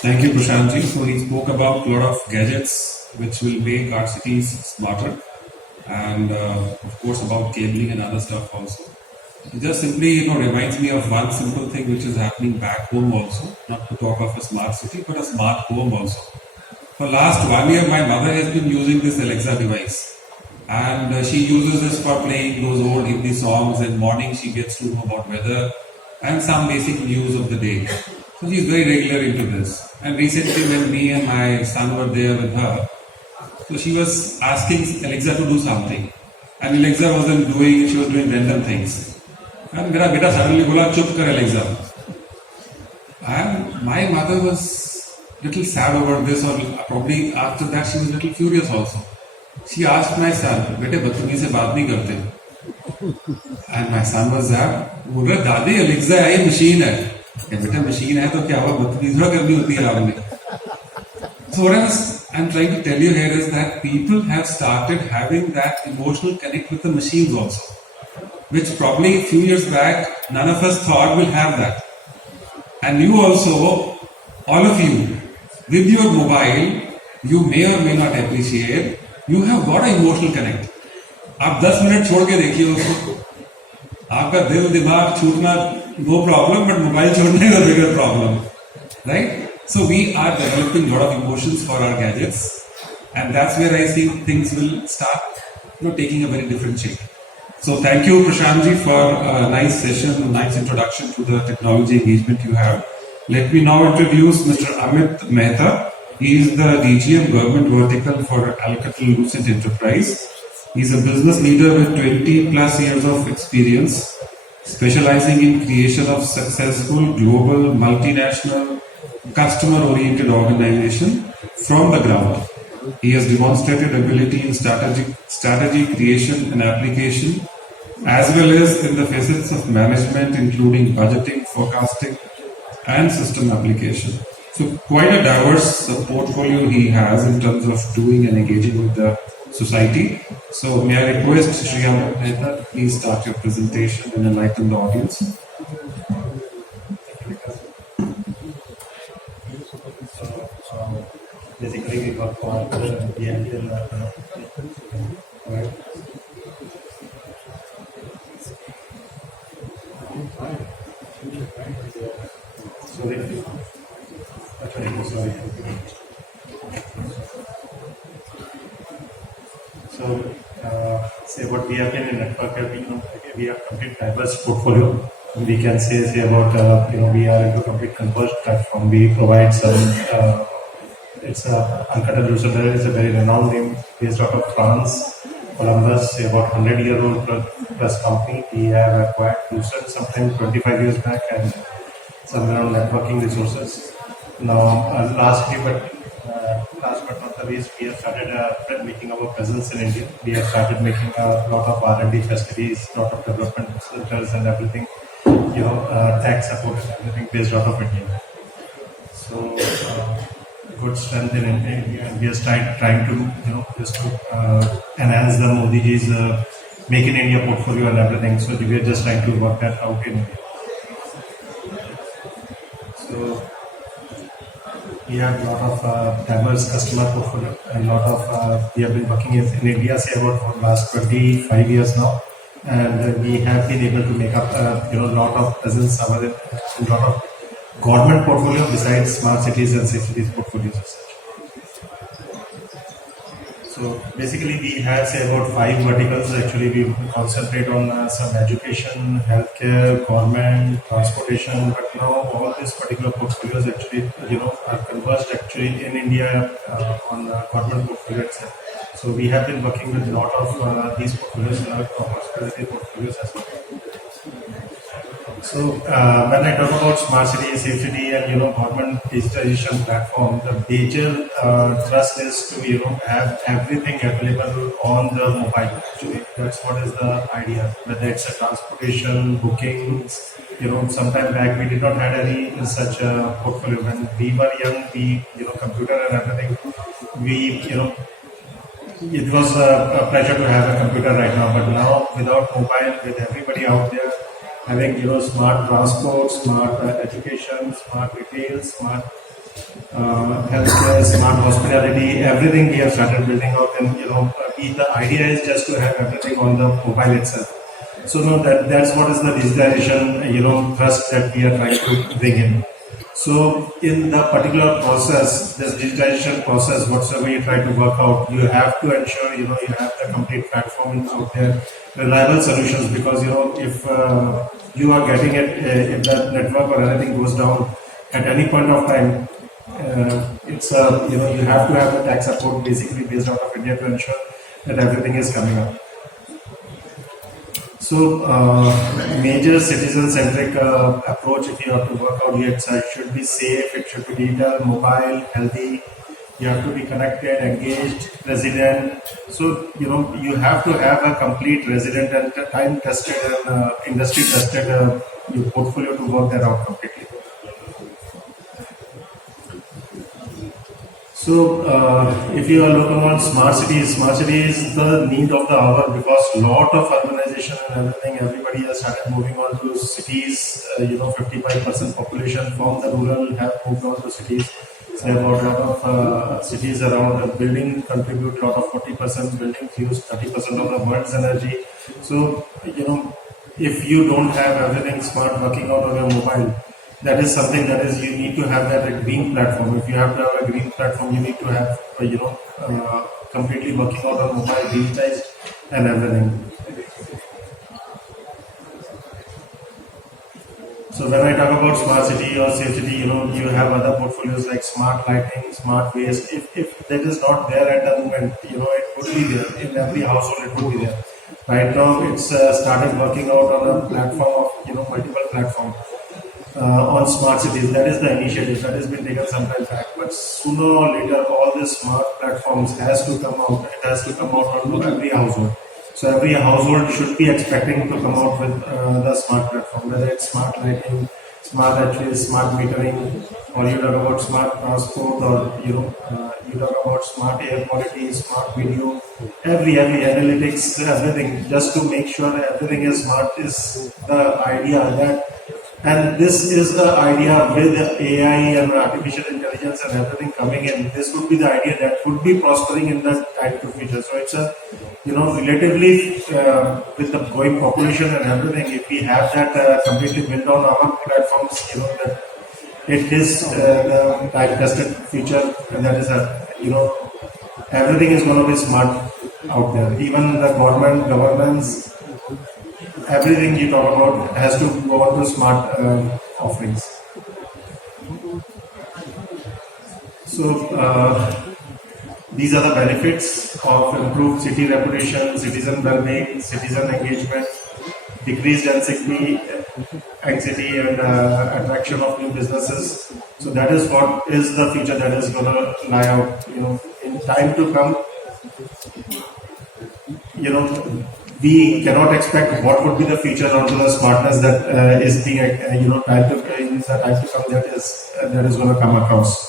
Thank you, Prashant ji. So he spoke about a lot of gadgets which will make our cities smarter, and of course about cabling and other stuff also. It just simply reminds me of one simple thing which is happening back home also. Not to talk of a smart city, but a smart home also. For last 1 year, my mother has been using this Alexa device, and she uses this for playing those old Hindi songs. And morning she gets to know about weather and some basic news of the day. So she is very regular into this. And recently when me and my son were there with her, so she was asking Alexa to do something. And Alexa wasn't doing, she was doing random things. And mera beta suddenly bola, chup kar Alexa. And my mother was little sad over this, or probably after that she was little furious also. She asked my son, bete badtameez se baat nahi karte. And my son was zapped. बोल रहा दादी Alexa है ये machine है. बेटा machine है तो क्या हुआ, बदतमीजी करनी होती है आपने. So what I'm trying to tell you here is that people have started having that emotional connect with the machines also, which probably a few years back none of us thought will have that. And you also, all of you, with your mobile, you may or may not appreciate, you have got an emotional connect. आप 10 minute छोड़ के देखिए उसको, आपका दिल दिमाग छूटना no problem, but mobile छोड़ने is a bigger problem, right? So we are developing a lot of emotions for our gadgets, and that's where I think things will start, taking a very different shape. So thank you, Prashant ji, for a nice session, a nice introduction to the technology engagement you have. Let me now introduce Mr. Amit Mehta. He is the DGM Government Vertical for Alcatel-Lucent Enterprise. He is a business leader with 20 plus years of experience, specializing in creation of successful global multinational customer-oriented organization from the ground. He has demonstrated ability in strategy creation and application, as well as in the facets of management, including budgeting, forecasting, and system application. So quite a diverse portfolio he has in terms of doing and engaging with the society. So may I request Shri Amit Mehta, please start your presentation and enlighten the audience. Basically, we work on the until say what we have been in network, we have complete diverse portfolio. We can say about we are into complete converged platform. We provide some. It's Alcatel-Lucent is a very renowned name based out of France, Columbus, about 100-year-old plus company. We have acquired Lucent sometime 25 years back and some around networking resources. Now, last but not the least, we have started making our presence in India. We have started making a lot of R&D facilities, lot of development centers and everything, tax support and everything based out of India. So, good strength in India, and we are trying to, just to enhance the Modi ji's Make in India portfolio and everything. So we are just trying to work that out in India. So we have a lot of diverse customer portfolio and a lot of we have been working in India say about for the last 25 years now, and we have been able to make up a lot of presence over a lot of government portfolio besides smart cities and safe cities portfolios as such. So basically we have say about 5 verticals. Actually we concentrate on some education, healthcare, government, transportation, but now all these particular portfolios actually are converged actually in India on government portfolio itself. So we have been working with a lot of these portfolios, hospitality portfolios as well. So when I talk about smart city, safe city, and government digitalization platform, the major thrust is to have everything available on the mobile. Actually, that's what is the idea. Whether it's a transportation, bookings, sometime back we did not have any such a portfolio. When we were young, we computer and everything. We it was a pleasure to have a computer right now. But now without mobile, with everybody out there having smart transport, smart education, smart retail, smart healthcare, smart hospitality, everything we have started building out, and the idea is just to have everything on the mobile itself. So no, that's what is the digitalization thrust that we are trying to bring in. So in the particular process, this digitalization process, whatsoever you try to work out, you have to ensure you have the complete platform out there, reliable solutions, because if you are getting it, if the network or anything goes down at any point of time, it's you have to have the tech support basically based out of India to ensure that everything is coming up. So major citizen-centric approach, if you have to work out here, it should be safe, it should be digital, mobile, healthy. You have to be connected, engaged, resilient. So you have to have a complete resilient and time-tested and industry-tested portfolio to work that out completely. So, if you are looking on smart city is the need of the hour because lot of urbanization and everything, everybody has started moving on to cities. 55% population from the rural have moved on to cities. So, about a lot of cities around building contribute a lot of 40%, buildings use 30% of the world's energy. So, if you don't have everything smart working out on your mobile, that is something that is you need to have that a green platform. If you have to have a green platform, you need to have completely working out on mobile, digitized and everything. So when I talk about smart city or safe city, you have other portfolios like smart lighting, smart waste. If that is not there at the moment, it would be there in every household. It would be there. Right now, it's started working out on a platform of multiple platforms. On smart cities, that is the initiative that has been taken some time back. But sooner or later, all these smart platforms has to come out. It has to come out onto every household. So every household should be expecting to come out with the smart platform, whether it's smart lighting, smart HVAC, smart metering, or you talk about smart transport, or you talk about smart air quality, smart video, every analytics, everything, just to make sure everything is smart is the idea that. And this is the idea with AI and artificial intelligence and everything coming in. This would be the idea that would be prospering in the time to future. So it's a, relatively with the growing population and everything, if we have that completely built on our platforms, that it is the time-tested feature, and that is everything is going to be smart out there. Even the governance. Everything you talk about has to go on to smart offerings. So these are the benefits of improved city reputation, citizen well-being, citizen engagement, decreased anxiety and attraction of new businesses. So that is what is the future that is going to lie out. In time to come. We cannot expect what would be the feature or the smartness that is being, in the time to come that is going to come across.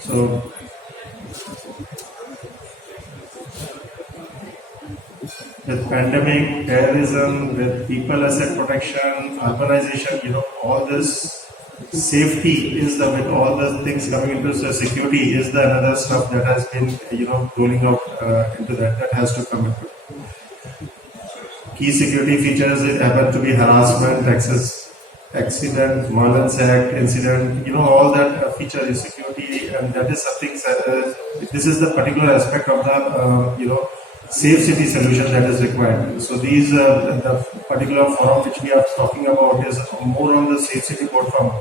So, with pandemic, terrorism, with people asset protection, urbanization, all this. Safety is with all the things coming into security is the another stuff that has been rolling out into that has to come into. Key security features happen to be harassment, accident, violence act, incident, all that feature is security, and that is something this is the particular aspect of the safe city solution that is required. So these the particular forum which we are talking about is more on the safe city platform.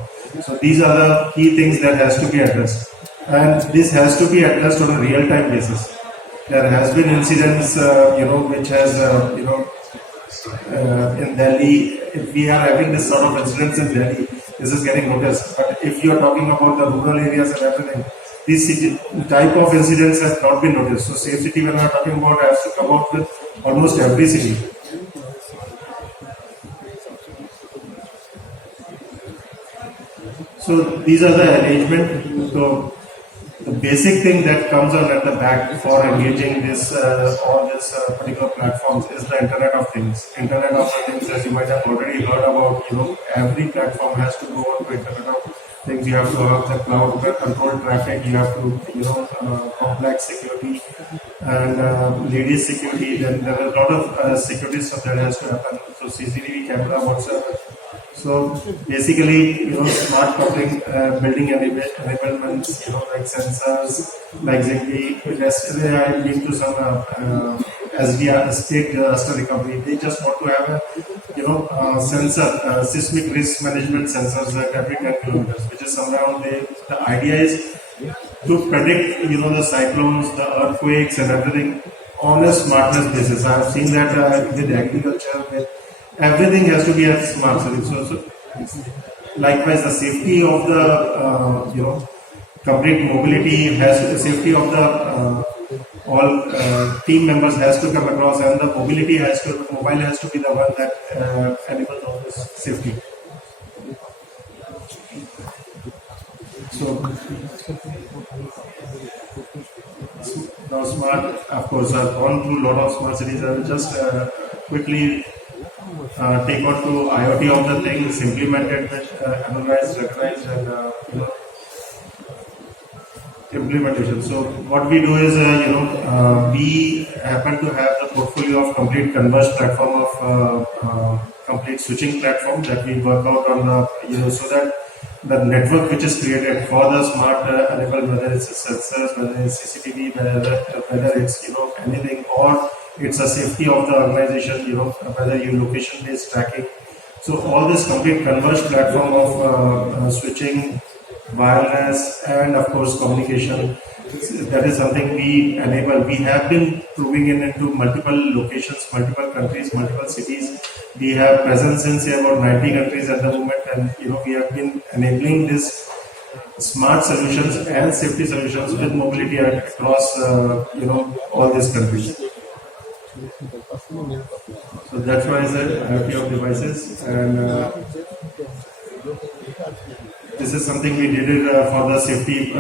So these are the key things that has to be addressed, and this has to be addressed on a real-time basis. There has been incidents, which has, in Delhi. If we are having this sort of incidents in Delhi, this is getting noticed. But if you are talking about the rural areas and everything, these type of incidents has not been noticed. So safe city, when we are talking about, has to come out with almost every city. So these are the arrangement. So the basic thing that comes on at the back for engaging this all this particular platforms is the Internet of Things. Internet of Things, as you might have already heard about, every platform has to go on to Internet of Things. You have to have the cloud control traffic. You have to complex security and ladies security. Then there are a lot of security stuff that has to happen. So CCTV camera, whatsoever. So basically, smart coupling, building enablements, like sensors, like Zigbee. Yesterday I've been to some SDR, state disaster recovery. They just want to have a sensor, seismic risk management sensors at every 10 kilometers, which is somewhere the idea is to predict, the cyclones, the earthquakes and everything on a smartness basis. I have seen that with agriculture, with everything has to be a smart city. So likewise, the safety of the complete mobility has safety of the all team members has to come across, and the mobile has to be the one that enables all this safety. So now smart, of course, I've gone through a lot of smart cities. I will just quickly take on to IoT of the things, implemented, analyzed, recognized, and implementation. So what we do is, we happen to have the portfolio of complete converged platform of complete switching platform that we work out on the, so that the network which is created for the smart enable, whether it's sensors, whether it's CCTV, whether it's anything, or it's a safety of the organization, whether you location based tracking. So all this complete converged platform of switching, wireless, and of course communication, that is something we enable. We have been proving it into multiple locations, multiple countries, multiple cities. We have presence in say about 90 countries at the moment, and we have been enabling this smart solutions and safety solutions with mobility across all these countries. So that's why I said IoT of devices, and this is something we did it for the safety,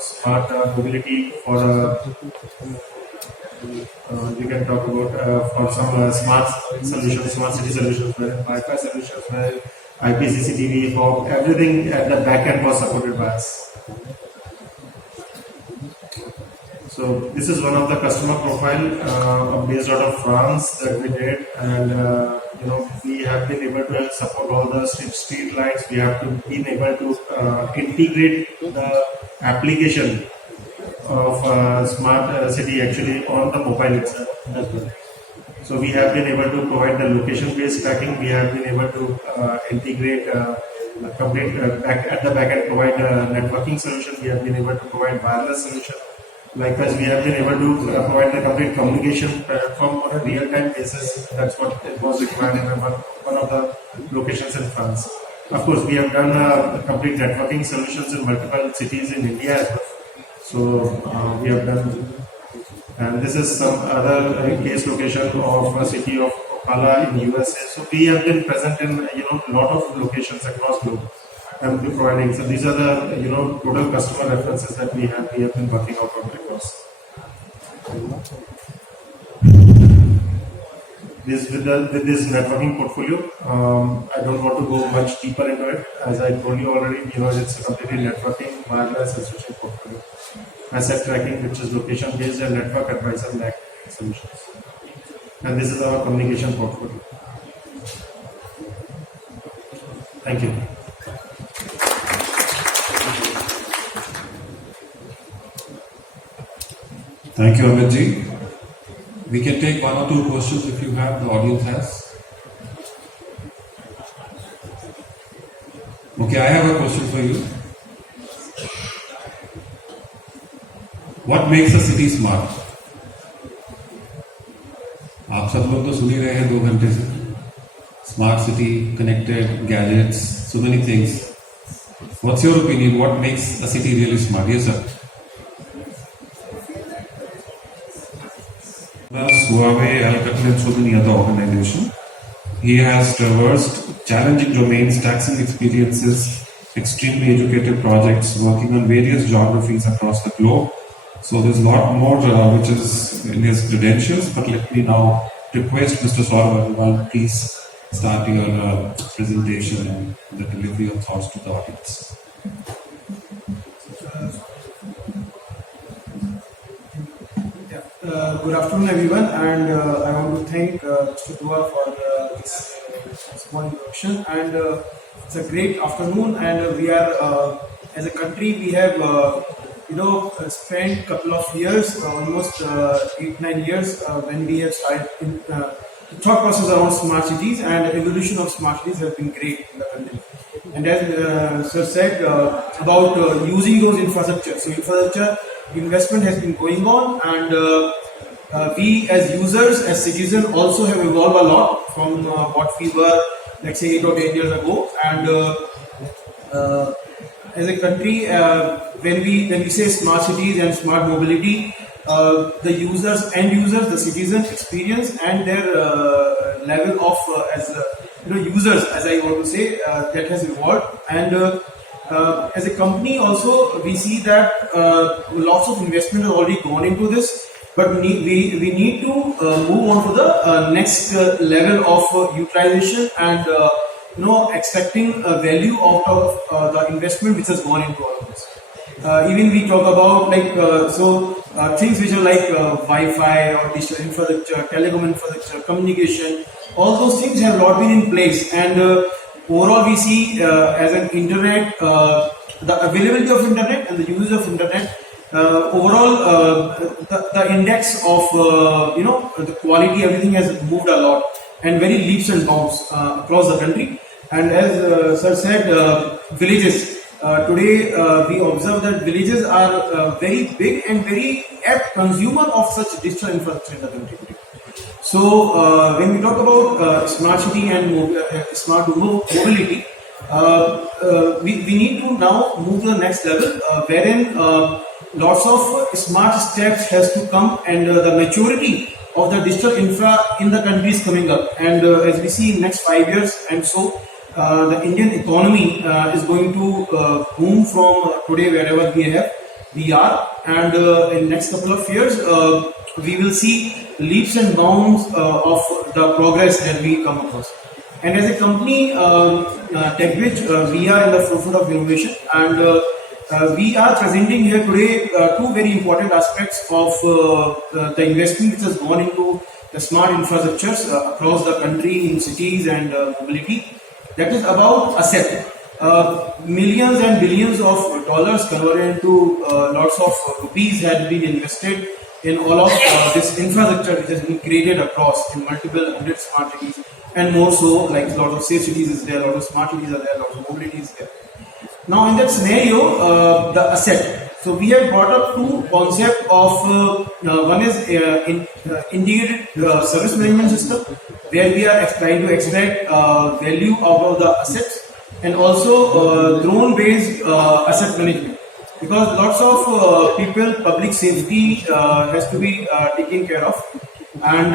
smart mobility for. We can talk about for some smart solutions, smart city solutions, where Wi-Fi solutions, where IP, CCTV, fog, everything at the back end was supported by us. So this is one of the customer profile based out of France that we did, and we have been able to support all the street lights. We have been able to integrate the application of smart city actually on the mobile itself as well. So we have been able to provide the location-based tracking. We have been able to integrate complete at the back end, provide a networking solution. We have been able to provide wireless solution. Likewise, we have been able to provide the complete communication platform on a real-time basis. That's what it was required in one of the locations in France. Of course, we have done complete networking solutions in multiple cities in India as well. So we have done, and this is some other case location of a city of Ocala in USA. So we have been present in a lot of locations across globe and providing. So these are the total customer references that we have been working out on across. With this networking portfolio, I don't want to go much deeper into it. As I told you already, it's a completely networking, wireless, and switching portfolio. Asset tracking, which is location based, and network advisor NAC solutions. And this is our communication portfolio. Thank you. Thank you, Amit ji. We can take one or two questions if you have, the audience has. Okay, I have a question for you. What makes a city smart? आप सब लोग तो सुन ही रहे हैं 2 घंटे से. Smart city, connected, gadgets, so many things. What's your opinion? What makes a city really smart? Yes, sir. Huawei, Alcatel, and so many other organizations. He has traversed challenging domains, taxing experiences, extremely educated projects, working on various geographies across the globe. So there's a lot more which is in his credentials, but let me now request Mr. Saurabh, please start your presentation and the delivery of thoughts to the audience. Good afternoon, everyone, and I want to thank Mr. Dua for this small introduction. And it's a great afternoon, and we are, as a country, we have, spent a couple of years, almost 8-9 years, when we have started the thought process around smart cities, and the evolution of smart cities has been great in the country. And as Sir said about using those infrastructure, so infrastructure investment has been going on, and we as users, as citizens, also have evolved a lot from what we were, let's say, 8 or 10 years ago. And as a country, when we say smart cities and smart mobility, the users, end users, the citizens experience and their level of as users, as I want to say, that has evolved. And As a company, also we see that lots of investment has already gone into this, but we need to move on to the next level of utilization and extracting value out of the investment which has gone into all of this. Even we talk about things which are like Wi-Fi or digital infrastructure, telecom infrastructure, communication. All those things have not been in place, and overall we see as an internet, the availability of internet and the usage of internet. Overall, the index of the quality, everything has moved a lot and very leaps and bounds across the country. And as Sir said, villages. Today we observe that villages are very big and very apt consumer of such digital infrastructure in the country today. So when we talk about smart city and smart mobility, we need to now move to the next level, wherein lots of smart steps has to come, and the maturity of the digital infra in the country is coming up. And as we see in next 5 years and so, the Indian economy is going to boom from today wherever we are, and in next couple of years we will see leaps and bounds of the progress that we come across. And as a company, TechBridge, we are in the forefront of innovation, and we are presenting here today two very important aspects of the investment which has gone into the smart infrastructures across the country in cities and mobility. That is about asset. Millions and billions of dollars converted into lots of rupees had been invested in all of this infrastructure which has been created across in multiple hundred smart cities, and more so, like a lot of safe cities is there, a lot of smart cities are there, a lot of mobility is there. Now in that scenario, the asset. So we have brought up two concepts of one is integrated service management system, where we are trying to extract value out of the assets, and also drone-based asset management, because lots of people, public safety has to be taken care of, and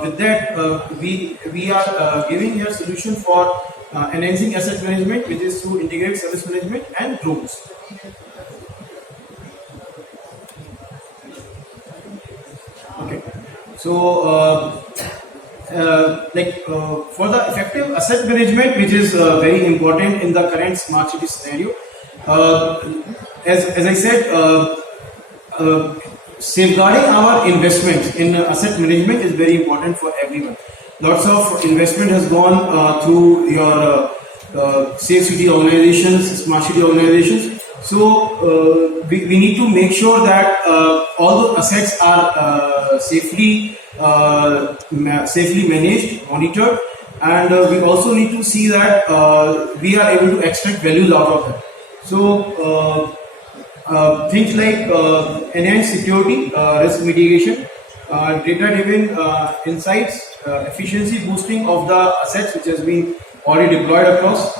with that we are giving here solution for enhancing asset management, which is through integrated service management and drones. Okay, so for the effective asset management, which is very important in the current smart city scenario, as I said, safeguarding our investment in asset management is very important for everyone. Lots of investment has gone through your safe city organizations, smart city organizations. So we need to make sure that all the assets are safely managed, monitored, and we also need to see that we are able to extract values out of them. So things like enhanced security, risk mitigation, data-driven insights, efficiency boosting of the assets which has been already deployed across,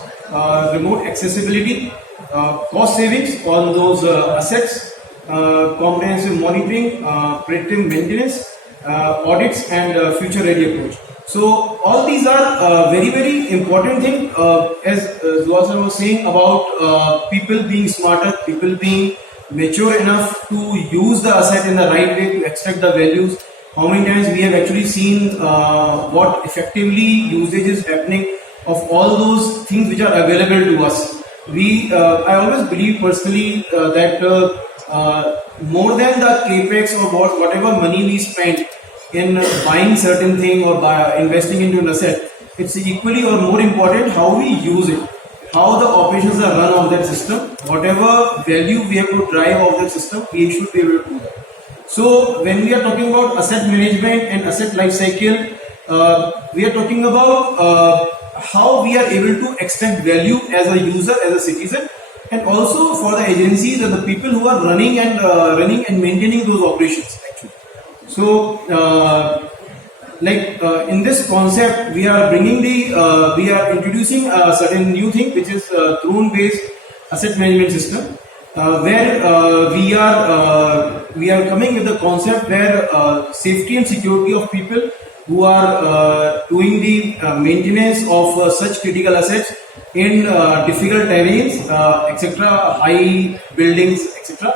remote accessibility, cost savings on those assets, comprehensive monitoring, predictive maintenance, audits, and future-ready approach. So all these are very, very important things. As Zuhal was saying about people being smarter, people being mature enough to use the asset in the right way to extract the values. How many times we have actually seen what effectively usage is happening of all those things which are available to us. I always believe personally that more than the capex or whatever money we spend in buying certain thing or by investing into an asset, it's equally or more important how we use it, how the operations are run of that system, whatever value we have to drive of that system, we should be able to do that. So when we are talking about asset management and asset life cycle, we are talking about how we are able to extract value as a user, as a citizen, and also for the agencies and the people who are running and maintaining those operations actually. So in this concept, we are introducing a certain new thing, which is drone-based asset management system, where we are coming with the concept where safety and security of people who are doing the maintenance of such critical assets in difficult terrains, etc., high buildings, etc.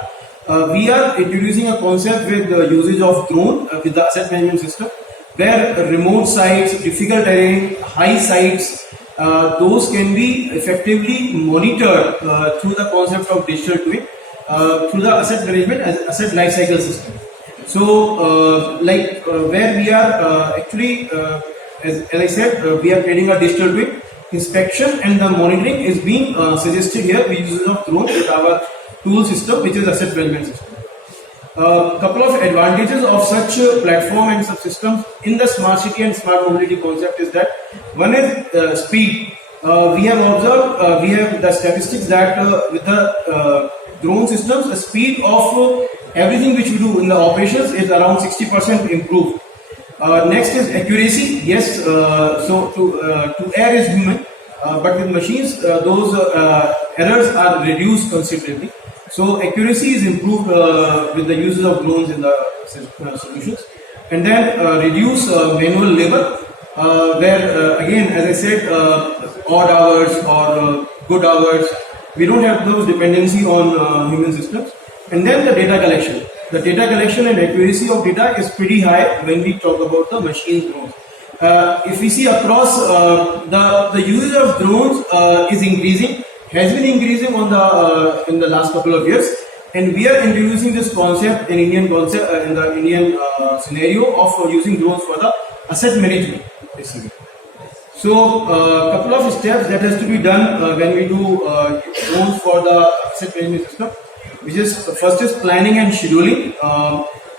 We are introducing a concept with the usage of drone with the asset management system, where remote sites, difficult terrain, high sites, those can be effectively monitored through the concept of digital twin, through the asset management as asset lifecycle system. So, where we are actually, as I said, we are creating a digital twin. Inspection and the monitoring is being suggested here with use of drone with our tool system, which is asset management system. Couple of advantages of such platform and subsystems in the smart city and smart mobility concept is that one is speed. We have observed, we have the statistics that with the drone systems, the speed of everything which we do in the operations is around 60% improved. Next is accuracy. Yes, so to err is human, but with machines, those errors are reduced considerably. So accuracy is improved with the use of drones in the solutions, and then reduce manual labor, where again, as I said, odd hours or good hours, we don't have those dependency on human systems. And then the data collection. The data collection and accuracy of data is pretty high when we talk about the machine drones. If we see across the usage of drones is increasing, has been increasing on the in the last couple of years, and we are introducing this concept in Indian concept in the Indian scenario of using drones for the asset management. Basically. So, couple of steps that has to be done when we do drones for the asset management system, which is first is planning and scheduling.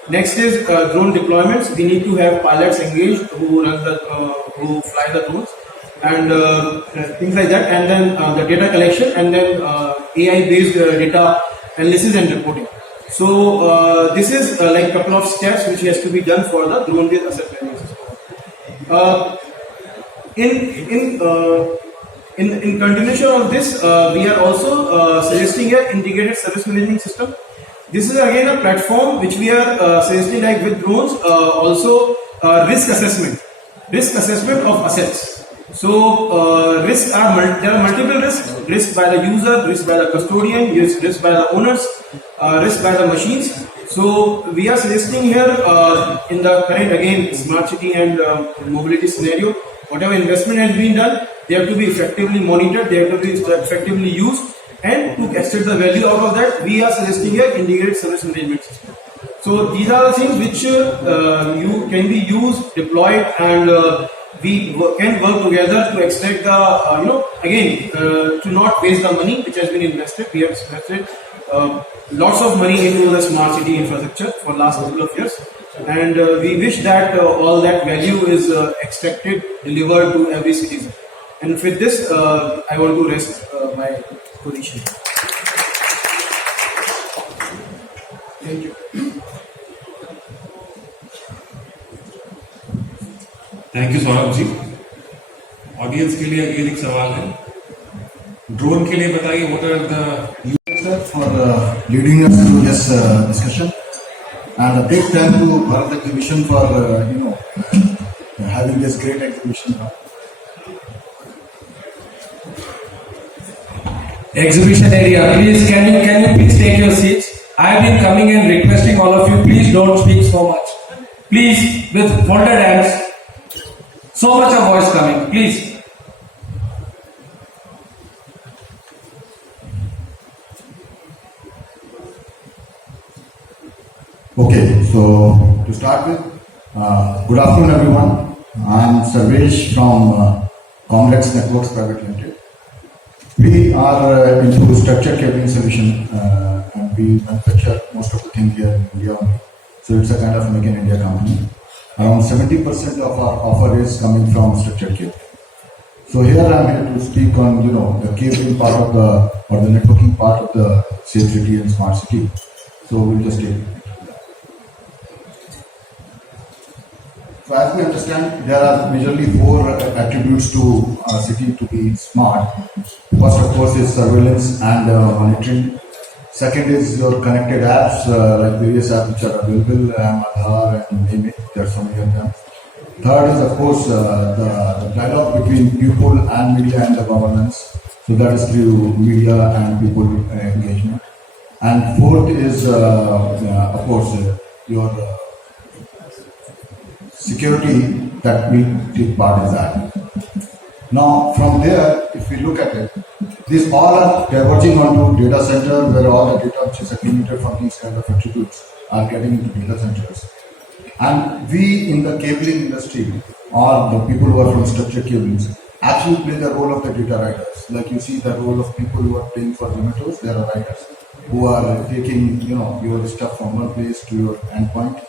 Next is drone deployments. We need to have pilots engaged who run the who fly the drones and things like that, and then the data collection, and then AI-based data analysis and reporting. So this is like a couple of steps which has to be done for the drone-based asset management system. In continuation of this, we are also suggesting an integrated service management system. This is again a platform which we are suggesting, like with drones, also risk assessment of assets. So risks are there are multiple risks: risk by the user, risk by the custodian, risk by the owners, risk by the machines. So we are suggesting here in the current again smart city and mobility scenario, whatever investment has been done, they have to be effectively monitored, they have to be effectively used, and to extract the value out of that, we are suggesting here integrated service management system. So these are the things which you can be used, deployed, and we can work together to extract the again to not waste the money which has been invested. We have invested lots of money into the smart city infrastructure for last couple of years, and we wish that all that value is extracted, delivered to every citizen. And with this, I want to rest my position. Thank you. Thank you Saurabh ji. Audience के लिए again एक सवाल है, drone के लिए बताइए, what are the for leading us through this discussion, and a big thank to Bharat Exhibition for having this great exhibition now. Exhibition area, please can you please take your seats? I have been coming and requesting all of you, please don't speak so much. Please, with folded hands. So much of voice coming, please. Okay, so to start with, good afternoon everyone. I am Sarvesh from Confrence Networks Private Limited. We are into structured cabling solution and we manufacture most of the things here in India only. So it's a kind of make in India company. Around 70% of our offer is coming from structured cabling. So here I am here to speak on the cabling part of the networking part of the safe city and smart city. So we'll just take it. So as we understand, there are majorly 4 attributes to a city to be smart. First, of course, is surveillance and monitoring. Second is your connected apps, like various apps which are available, Aadhaar and name it. There are so many of them. Third is, of course, the dialogue between people and media and the governance. So that is through media and people engagement. And fourth is, of course, your security that will take part in that. Now, from there, if we look at it, these all are diverging onto data center, where all the data which is accumulated from these kind of attributes are getting into data centers. And we in the cabling industry, or the people who are from structured cablings, actually play the role of the data writers. Like you see the role of people who are paying for Zomatos, they are writers who are taking your stuff from one place to your endpoint.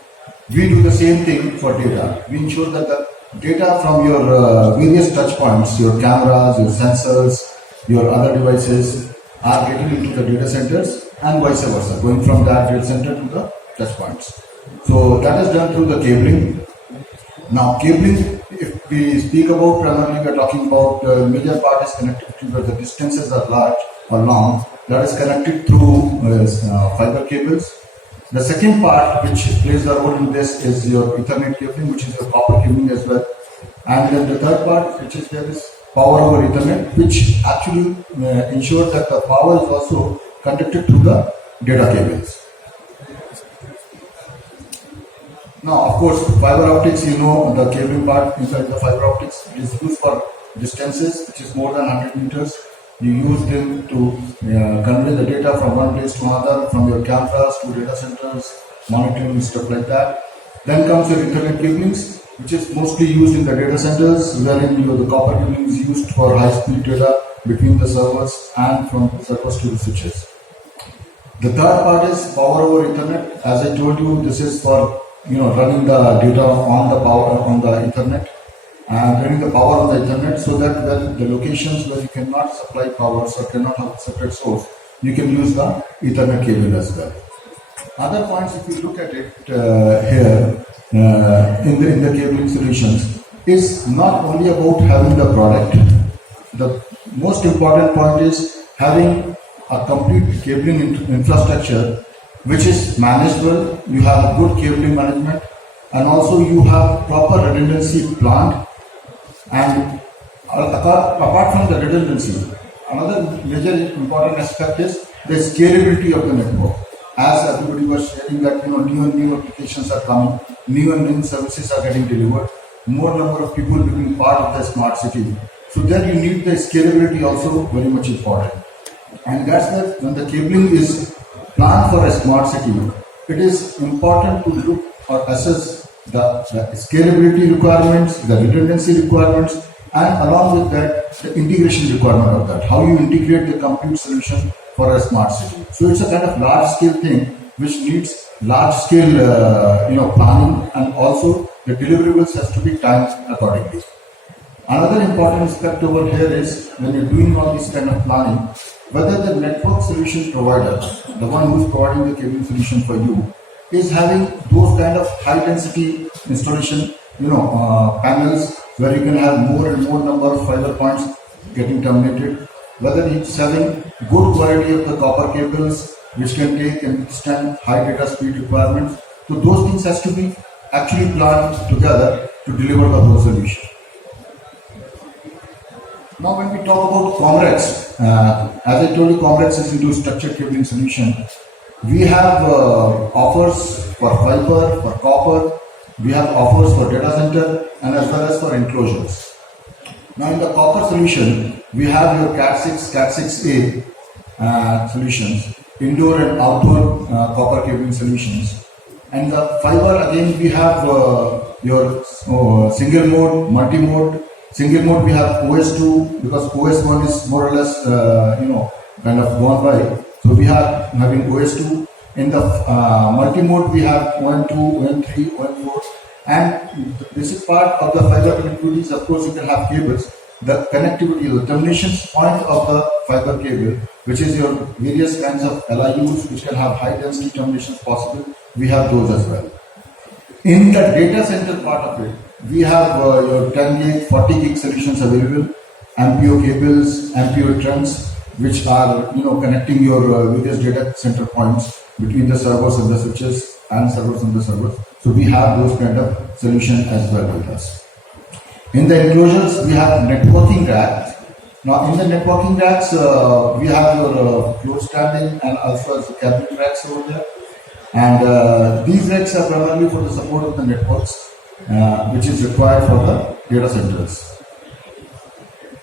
We do the same thing for data. We ensure that the data from your various touch points, your cameras, your sensors, your other devices are getting into the data centers and vice versa, going from that data center to the touch points. So that is done through the cabling. Now cabling, if we speak about primarily, we are talking about major part is connectivity where the distances are large or long. That is connected through fiber cables. The second part which plays the role in this is your Ethernet cabling, which is your copper cabling as well. And then the third part, which is there is power over Ethernet, which actually ensures that the power is also conducted through the data cables. Now, of course, fiber optics, the cabling part inside the fiber optics is used for distances which is more than 100 meters. You use them to convey the data from one place to another, from your cameras to data centers, monitoring and stuff like that. Then comes your Ethernet cablings, which is mostly used in the data centers, wherein the copper cabling is used for high-speed data between the servers and from the servers to the switches. The third part is power over Ethernet. As I told you, this is for running the data on the power on the Ethernet and running the power on the Ethernet, so that when the locations where you cannot supply power or cannot have a separate source, you can use the Ethernet cable as well. Other points, if you look at it here in the cabling solutions, is not only about having the product. The most important point is having a complete cabling infrastructure which is manageable. You have good cabling management, and also you have proper redundancy planned. And apart from the redundancy, another major important aspect is the scalability of the network. As everybody was sharing that new and new applications are coming, new and new services are getting delivered, more number of people becoming part of the smart city. So then you need the scalability also very much important. And that's where when the cabling is planned for a smart city, it is important to look or assess the scalability requirements, the redundancy requirements, and along with that, the integration requirement of that. How you integrate the complete solution for a smart city. So it's a kind of large scale thing which needs large scale planning, and also the deliverables has to be timed accordingly. Another important aspect over here is when you're doing all this kind of planning, whether the network solution provider, the one who's providing the cabling solution for you, is having those kind of high density installation, panels where you can have more and more number of fiber points getting terminated, whether it's having good quality of the copper cables which can take and withstand high data speed requirements. So those things has to be actually planned together to deliver the whole solution. Now when we talk about Confrence, as I told you, Confrence is into structured cabling solution. We have offers for fiber, for copper, we have offers for data center, and as well as for enclosures. Now in the copper solution, we have your Cat6, Cat6A solutions, indoor and outdoor copper cabling solutions. And the fiber, again, we have your single mode, multi-mode. Single mode we have OS2, because OS1 is more or less kind of gone by. So we are having OS2. In the multi-mode we have ON2, ON3, ON4, and the basic part of the fiber connectivity is, of course, you can have cables. The connectivity, the termination point of the fiber cable, which is your various kinds of LIUs which can have high density terminations possible, we have those as well. In the data center part of it, we have your 10 gig, 40 gig solutions available, MPO cables, MPO trunks, which are connecting your various data center points between the servers and the switches and servers and the servers. So we have those kind of solution as well with us. In the enclosures, we have networking racks. Now, in the networking racks, we have your floor standing and also as the cabinet racks over there. And these racks are primarily for the support of the networks, which is required for the data centers.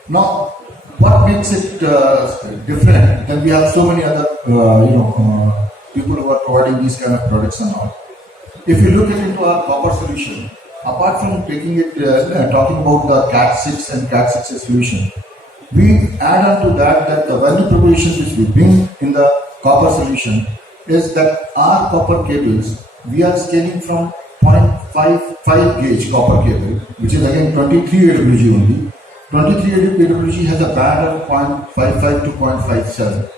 Now, what makes it different? Then we have so many other, people who are providing these kind of products and all. If you look into our copper solution, apart from taking it, talking about the Cat6 and Cat6 solution, we add on to that the value proposition which we bring in the copper solution is that our copper cables, we are scaling from 0.55 gauge copper cable, which is again 23 AWG only. 23 AWG has a band of 0.55 to 0.57.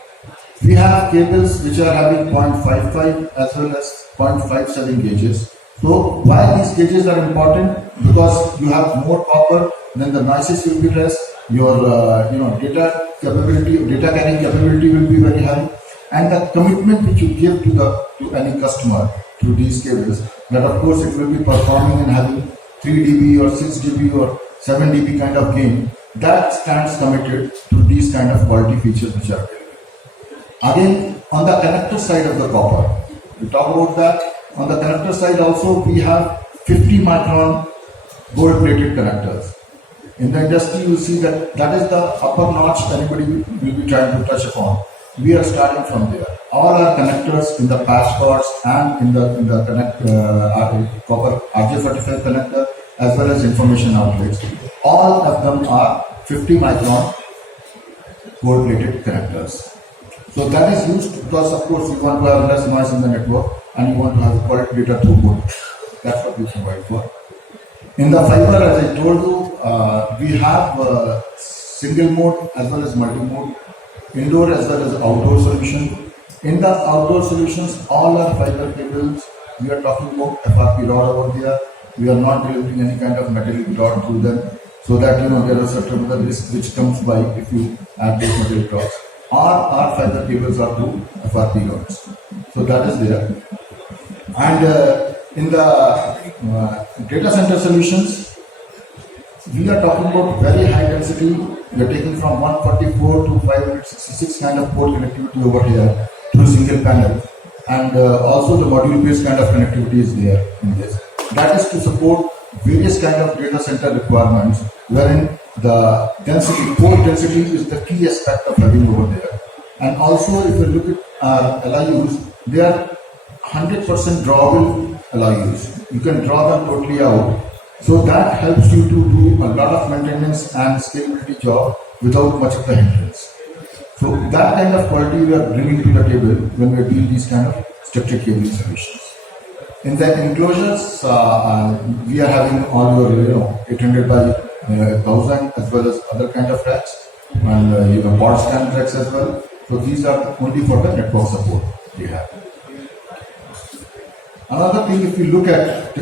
We have cables which are having 0.55 as well as 0.57 gauges. So why these gauges are important? Because you have more copper, then the noises will be less. Your data carrying capability will be very high, and the commitment which you give to any customer through these cables, that of course it will be performing and having 3 dB or 6 dB or 7 dB kind of gain, that stands committed to these kind of quality features which are available. Again, on the connector side of the copper, we talk about that. On the connector side also, we have 50 micron gold plated connectors. In the industry, you see that is the upper notch anybody will be trying to touch upon. We are starting from there. All our connectors in the patch cords and in the copper RJ45 connector as well as information outlets, all of them are 50 micron gold plated connectors. So that is used because of course you want to have less noise in the network and you want to have quality data throughput. That's what we provide for. In the fiber, as I told you, we have single mode as well as multi-mode, indoor as well as outdoor solution. In the outdoor solutions, all our fiber cables, we are talking about FRP rod over there. We are not delivering any kind of metallic rod through them, so that there are certain other risks which comes by if you add those metallic rods. Our fiber cables are through FRP rods, so that is there. And in the data center solutions, we are talking about very high density. We are taking from 144 to 566 kind of port connectivity over here through single panel, and also the module based kind of connectivity is there in this. That is to support various kind of data center requirements, wherein the density, port density is the key aspect of having over there. And also, if you look at LIUs, they are 100% drawable LIUs. You can draw them totally out. So that helps you to do a lot of maintenance and scalability job without much of the hindrance. So that kind of quality we are bringing to the table when we build these kind of structured cabling solutions. In the enclosures, we are having all your 800 by 1000 as well as other kind of racks, and pod stand racks as well. So these are only for the network support we have. Another thing, if you look at,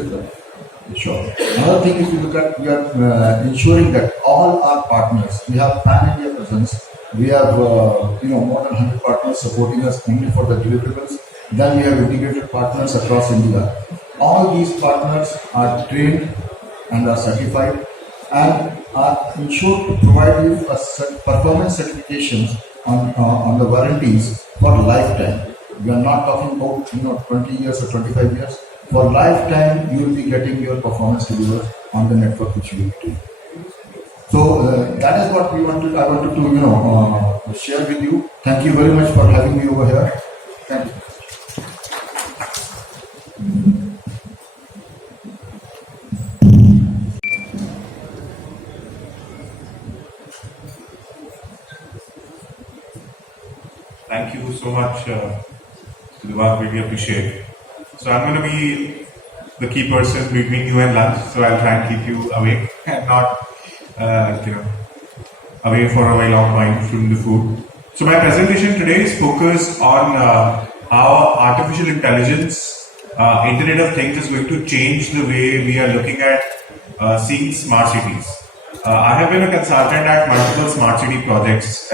Another thing, if you look at, we are ensuring that all our partners, we have pan-India presence. We have more than 100 partners supporting us only for the deliverables. Then we have integrated partners across India. All these partners are trained and are certified and are ensured to provide you a performance certifications on the warranties for lifetime. We are not talking about 20 years or 25 years. For lifetime, you will be getting your performance delivered on the network which you will do. So that is what I wanted to share with you. Thank you very much for having me over here. Thank you. Thank you so much, Divak. Really appreciate. So I'm going to be the key person between you and lunch. So I'll try and keep you awake and not, away for a very long time from the food. So my presentation today is focused on how artificial intelligence, Internet of Things is going to change the way we are looking at seeing smart cities. I have been a consultant at multiple smart city projects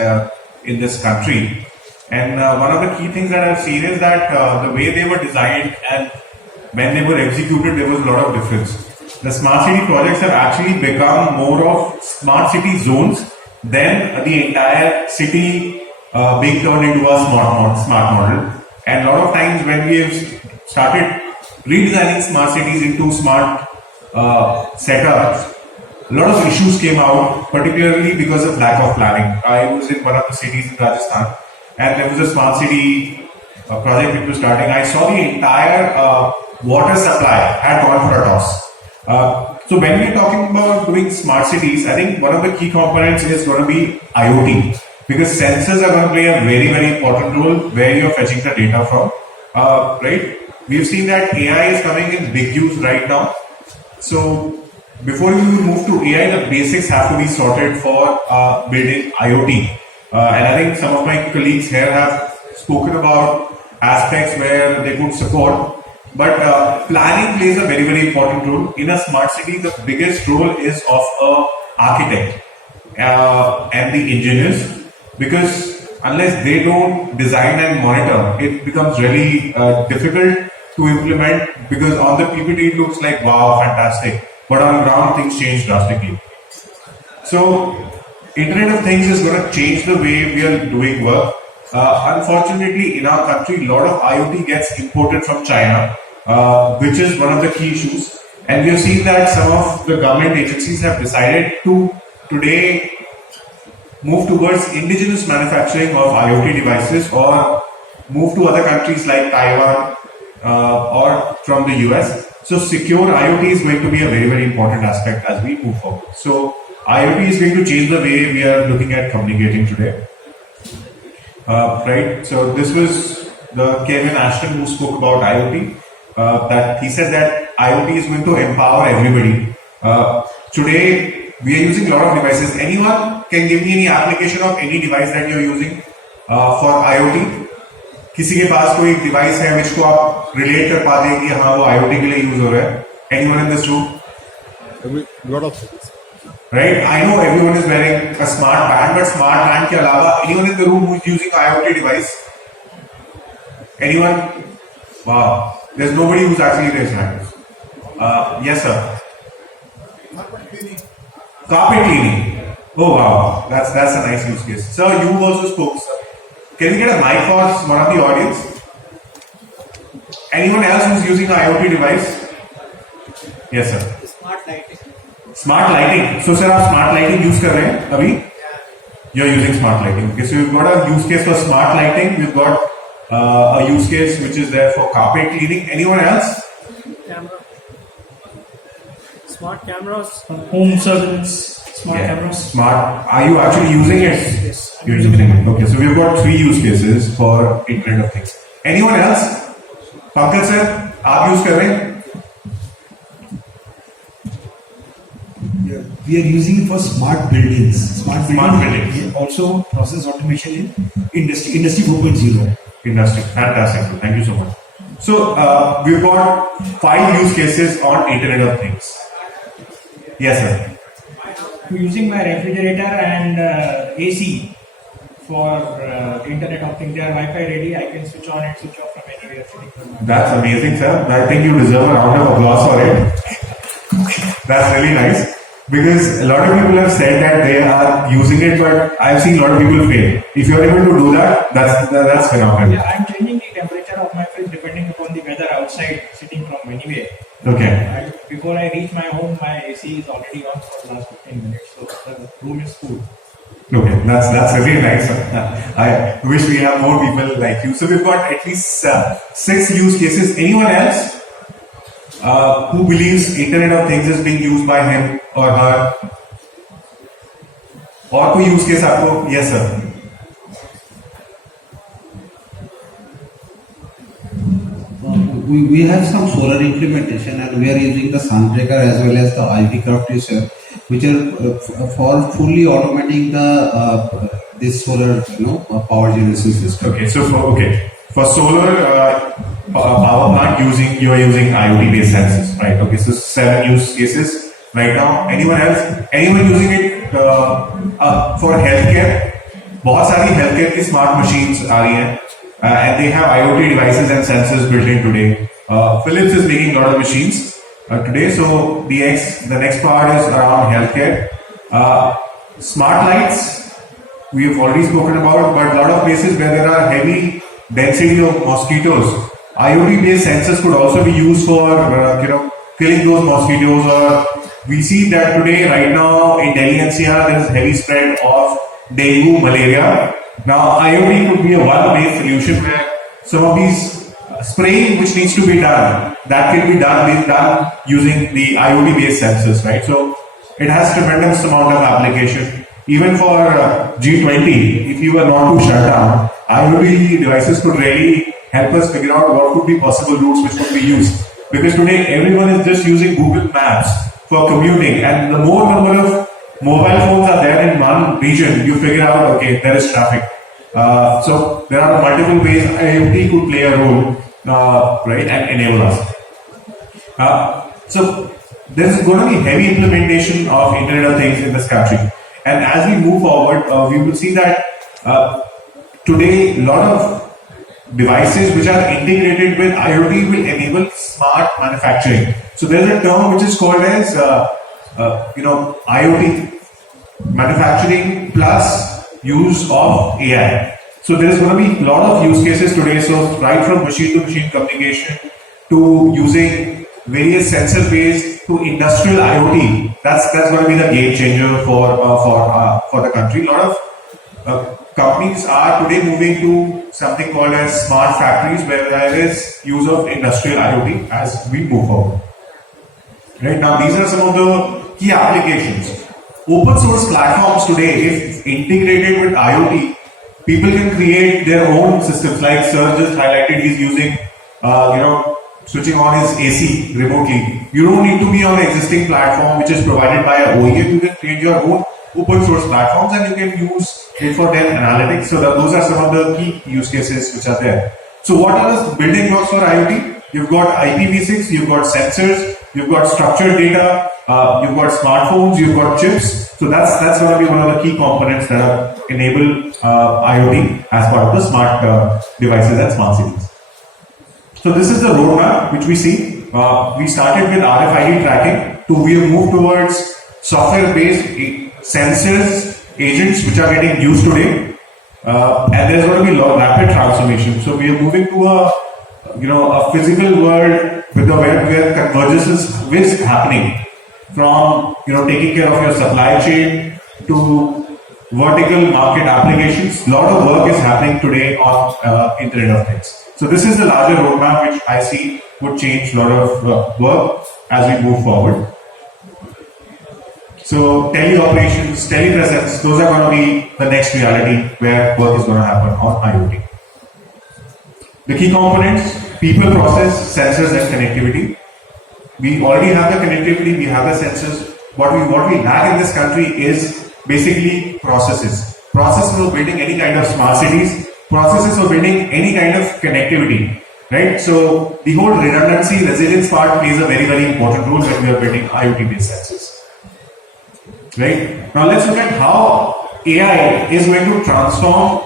in this country. And one of the key things that I've seen is that the way they were designed and when they were executed, there was a lot of difference. the smart city projects have actually become more of smart city zones than the entire city being turned into a smart model. And a lot of times when we have started redesigning smart cities into smart setups, a lot of issues came out, particularly because of lack of planning. I was in one of the cities in Rajasthan, and there was a smart city project which was starting. I saw the entire water supply had gone for a toss. So when we're talking about doing smart cities, I think one of the key components is going to be IoT, because sensors are going to play a very, very important role where you're fetching the data from, right? We've seen that AI is coming in big use right now. So before you move to AI, the basics have to be sorted for building IoT. And I think some of my colleagues here have spoken about aspects where they could support. But planning plays a very, very important role. In a smart city, the biggest role is of an architect and the engineers, because unless they don't design and monitor, it becomes really difficult to implement, because on the PPT it looks like, wow, fantastic. But on ground, things change drastically. So, Internet of Things is going to change the way we are doing work. Unfortunately, in our country, a lot of IoT gets imported from China, which is one of the key issues. And we have seen that some of the government agencies have decided to today move towards indigenous manufacturing of IoT devices, or move to other countries like Taiwan or from the US. So secure IoT is going to be a very, very important aspect as we move forward. So IoT is going to change the way we are looking at communicating today. Right. So this was the Kevin Ashton who spoke about IoT. That he said that IoT is going to empower everybody. Today we are using a lot of devices. Anyone can give me any application of any device that you are using for IoT? किसी के पास कोई device है which को आप relate कर पाते हैं कि हाँ वो IoT के लिए यूज हो रहा है? Anyone in this room? Lot of things. Right? I know everyone is wearing a smart band, but smart band के अलावा anyone in the room who is using IoT device? Anyone? Wow. There's nobody who's actually raised hands. Yes, sir. Carpet cleaning. Oh wow, that's a nice use case. Sir, you also spoke, sir. Can we get a mic for one of the audience? Anyone else who's using an IoT device? Yes, sir. Smart lighting. Smart lighting. So, sir, आप smart lighting use कर रहे हैं अभी? You're using smart lighting. Okay, so we've got a use case for smart lighting. We've got a use case which is there for carpet cleaning. Anyone else? Camera. Smart cameras. Home surveillance. Smart cameras. Smart. Are you actually using it? Yes. You're using it. Okay, so we've got 3 use cases for Internet of Things. Anyone else? Pankaj sir, आप use कर रहे हैं? We are using it for smart buildings. Smart buildings. Also process automation in industry 4.0. Industry. Fantastic. Thank you so much. So we've got 5 use cases on Internet of Things. Yes, sir. I'm using my refrigerator and AC for Internet of Things. They are Wi-Fi ready. I can switch on and switch off from anywhere. That's amazing, sir. I think you deserve a round of applause for it. That's really nice. Because a lot of people have said that they are using it, but I've seen a lot of people fail. If you're able to do that, that's phenomenal. Yeah, I'm changing the temperature of my fridge depending upon the weather outside, sitting from anywhere. Okay. Before I reach my home, my AC is already on for the last 15 minutes, so the room is cool. Okay, that's really nice. I wish we have more people like you. So we've got at least 6 use cases. Anyone else who believes Internet of Things is being used by him or her? और कोई use case आपको? Yes, sir. We have some solar implementation, and we are using the Sunbreaker as well as the IoT Craft user, which are for fully automating the this solar power generation system. Okay, so for solar power plant you are using IoT based sensors, right? Okay, so 7 use cases right now. Anyone else? Anyone using it for healthcare? बहुत सारी healthcare की smart machines आ रही हैं. And they have IoT devices and sensors built in today. Philips is making a lot of machines today. So the next part is around healthcare. Smart lights, we have already spoken about, but a lot of places where there are heavy density of mosquitoes, IoT-based sensors could also be used for killing those mosquitoes. Or we see that today, right now in Delhi NCR, there is heavy spread of dengue, malaria. Now IoT could be a one-based solution where some of these spraying which needs to be done, that can be done using the IoT-based sensors, right? So it has tremendous amount of application. Even for G20, if you were not to shut down, IoT devices could really help us figure out what could be possible routes which could be used. Because today everyone is just using Google Maps for commuting, and the more number of mobile phones are there in one region, you figure out, okay, there is traffic. So there are multiple ways IoT could play a role, right, and enable us. So there's going to be heavy implementation of Internet of Things in this country. And as we move forward, we will see that today a lot of devices which are integrated with IoT will enable smart manufacturing. So there's a term which is called as IoT manufacturing plus use of AI. So there is going to be a lot of use cases today. So right from machine to machine communication to using various sensor based to industrial IoT. That's going to be the game changer for the country. A lot of companies are today moving to something called as smart factories, where there is use of industrial IoT as we move forward. Right now, these are some of the key applications. Open source platforms today, if integrated with IoT, people can create their own systems. Like Sir just highlighted, he's using, switching on his AC remotely. You don't need to be on an existing platform which is provided by an OEM. You can create your own open source platforms and you can use it for their analytics. So those are some of the key use cases which are there. So what are the building blocks for IoT? You've got IPv6, you've got sensors, you've got structured data, you've got smartphones, you've got chips. So that's going to be one of the key components that enable IoT as part of the smart devices and smart cities. So this is the roadmap which we see. We started with RFID tracking we have moved towards software-based sensors, agents which are getting used today, and there's going to be rapid transformation. So we are moving to a physical world with the where convergence is happening, from taking care of your supply chain to vertical market applications. A lot of work is happening today on Internet of Things. So this is the larger roadmap which I see would change a lot of work as we move forward. So teleoperations, telepresence, those are going to be the next reality where work is going to happen on IoT. The key components: people, process, sensors and connectivity. We already have the connectivity, we have the sensors. What we lack in this country is basically processes. Processes of building any kind of smart cities, processes of building any kind of connectivity, right? So the whole redundancy, resilience part plays a very, very important role when we are building IoT-based sensors. Right? Now let's look at how AI is going to transform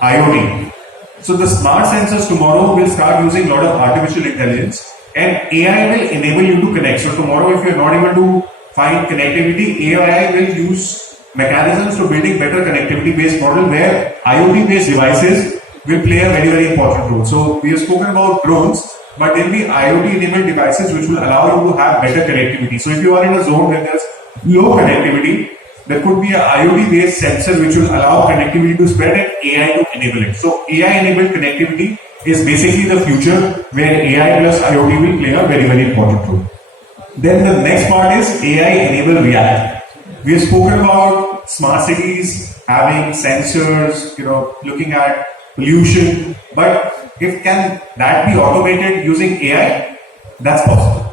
IoT. So the smart sensors tomorrow will start using a lot of artificial intelligence, and AI will enable you to connect. So tomorrow, if you're not able to find connectivity, AI will use mechanisms to building better connectivity based model where IoT based devices will play a very, very important role. So we have spoken about drones, but there will be IoT enabled devices which will allow you to have better connectivity. So if you are in a zone where there's low connectivity, there could be an IoT based sensor which will allow connectivity to spread and AI to enable it. So AI enabled connectivity is basically the future where AI plus IoT will play a very, very important role. Then the next part is AI enabled reality. We have spoken about smart cities having sensors, looking at pollution, but can that be automated using AI? That's possible.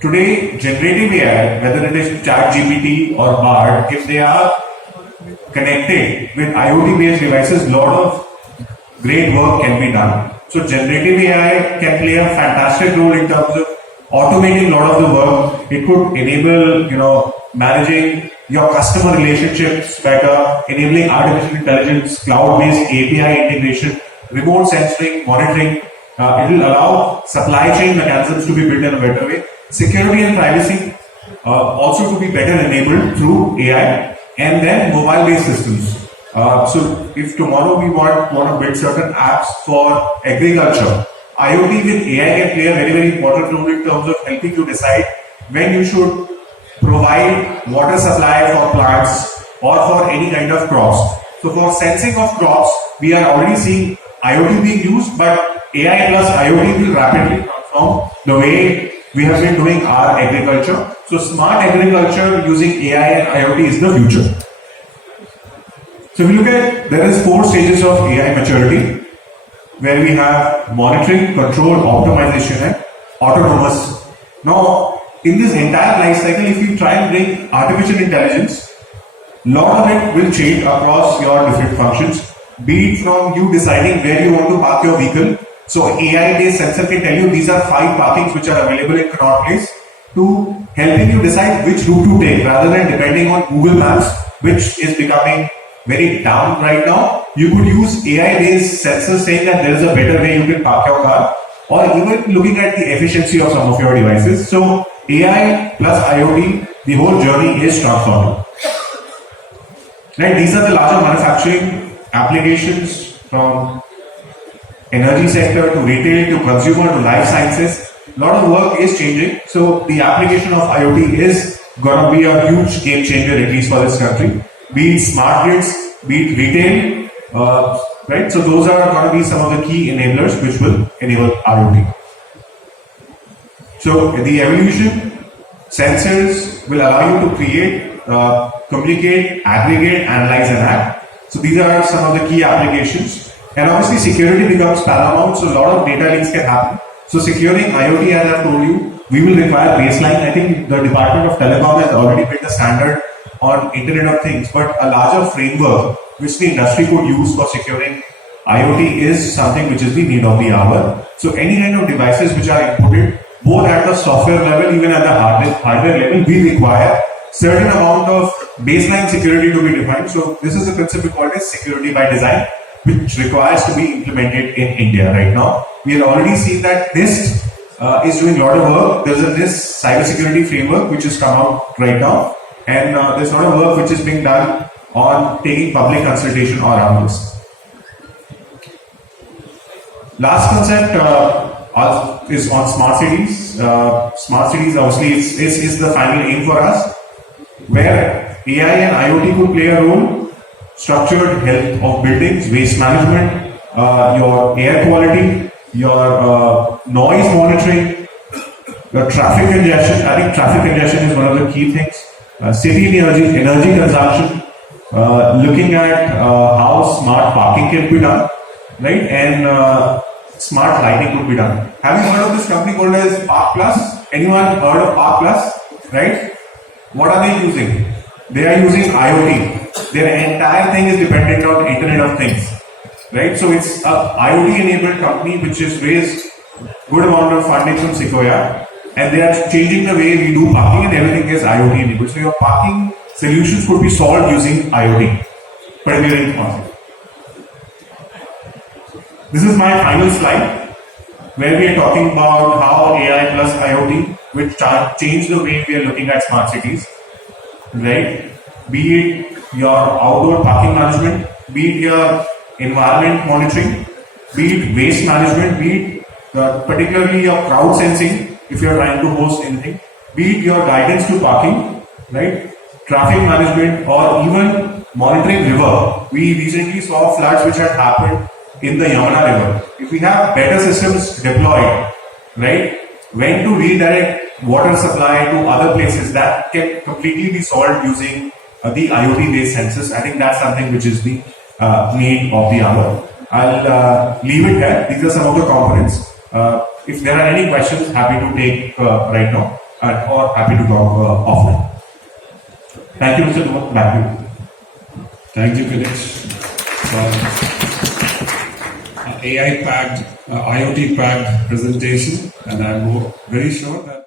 Today, generative AI, whether it is ChatGPT or Bard, if they are connected with IoT-based devices, a lot of great work can be done. So generative AI can play a fantastic role in terms of automating a lot of the work. It could enable, managing your customer relationships better, enabling artificial intelligence, cloud-based API integration, remote sensoring, monitoring. It will allow supply chain mechanisms to be built in a better way. Security and privacy also to be better enabled through AI, and then mobile-based systems. So if tomorrow we want to build certain apps for agriculture, IoT with AI can play a very, very important role in terms of helping you decide when you should provide water supply for plants or for any kind of crops. So for sensing of crops, we are already seeing IoT being used, but AI plus IoT will rapidly transform the way we have been doing our agriculture. So smart agriculture using AI and IoT is the future. So if you look at, there is 4 stages of AI maturity, where we have monitoring, control, optimization, and autonomous. Now, in this entire life cycle, if you try and bring artificial intelligence, lot of it will change across your different functions, be it from you deciding where you want to park your vehicle. So AI-based sensor can tell you these are 5 parkings which are available in Connaught Place, to helping you decide which route to take rather than depending on Google Maps, which is becoming very down right now. You could use AI-based sensors saying that there is a better way you can park your car, or even looking at the efficiency of some of your devices. So AI plus IoT, the whole journey is transforming. Right, these are the larger manufacturing applications, from energy sector to retail to consumer to life sciences. A lot of work is changing. So the application of IoT is going to be a huge game changer, at least for this country. Be it smart grids, be it retail, right? So those are going to be some of the key enablers which will enable IoT. So the evolution, sensors will allow you to create, communicate, aggregate, analyze and act. So these are some of the key applications. And obviously security becomes paramount, so a lot of data links can happen. So securing IoT, as I've told you, we will require baseline. I think the Department of Telecom has already built a standard on Internet of Things, but a larger framework which the industry could use for securing IoT is something which is the need of the hour. So any kind of devices which are inputted, both at the software level, even at the hardware level, we require certain amount of baseline security to be defined. So this is a concept called as security by design, which requires to be implemented in India right now. We have already seen that NIST is doing a lot of work. There's a NIST cybersecurity framework which has come out right now, and there's a lot of work which is being done on taking public consultation around this. Last concept is on smart cities. Smart cities obviously is the final aim for us, where AI and IoT could play a role. Structured health of buildings, waste management, your air quality, your noise monitoring, your traffic congestion. I think traffic congestion is one of the key things. City energy consumption, looking at how smart parking can be done, right? And smart lighting could be done. Have you heard of this company called as Park Plus? Anyone heard of Park Plus? Right? What are they using? They are using IoT. Their entire thing is dependent on Internet of Things, right? So it's a IoT-enabled company which has raised good amount of funding from Sequoia, and they are changing the way we do parking, and everything is IoT-enabled. So your parking solutions could be solved using IoT, particularly in Confrence. This is my final slide, where we are talking about how AI plus IoT will change the way we are looking at smart cities, right? Be it your outdoor parking management, be it your environment monitoring, be it waste management, be it particularly your crowd sensing if you are trying to host anything, be it your guidance to parking, right? Traffic management, or even monitoring river. We recently saw floods which had happened in the Yamuna river. If we have better systems deployed, right, when to redirect water supply to other places, that can completely be solved using the IoT-based sensors. I think that's something which is the need of the hour. I'll leave it here. These are some of the components. If there are any questions, happy to take right now, or happy to talk offline. Thank you, Mr. Kumar. Back to you. Thank you, Kinesh. AI-packed, IoT-packed presentation, and I'm very sure that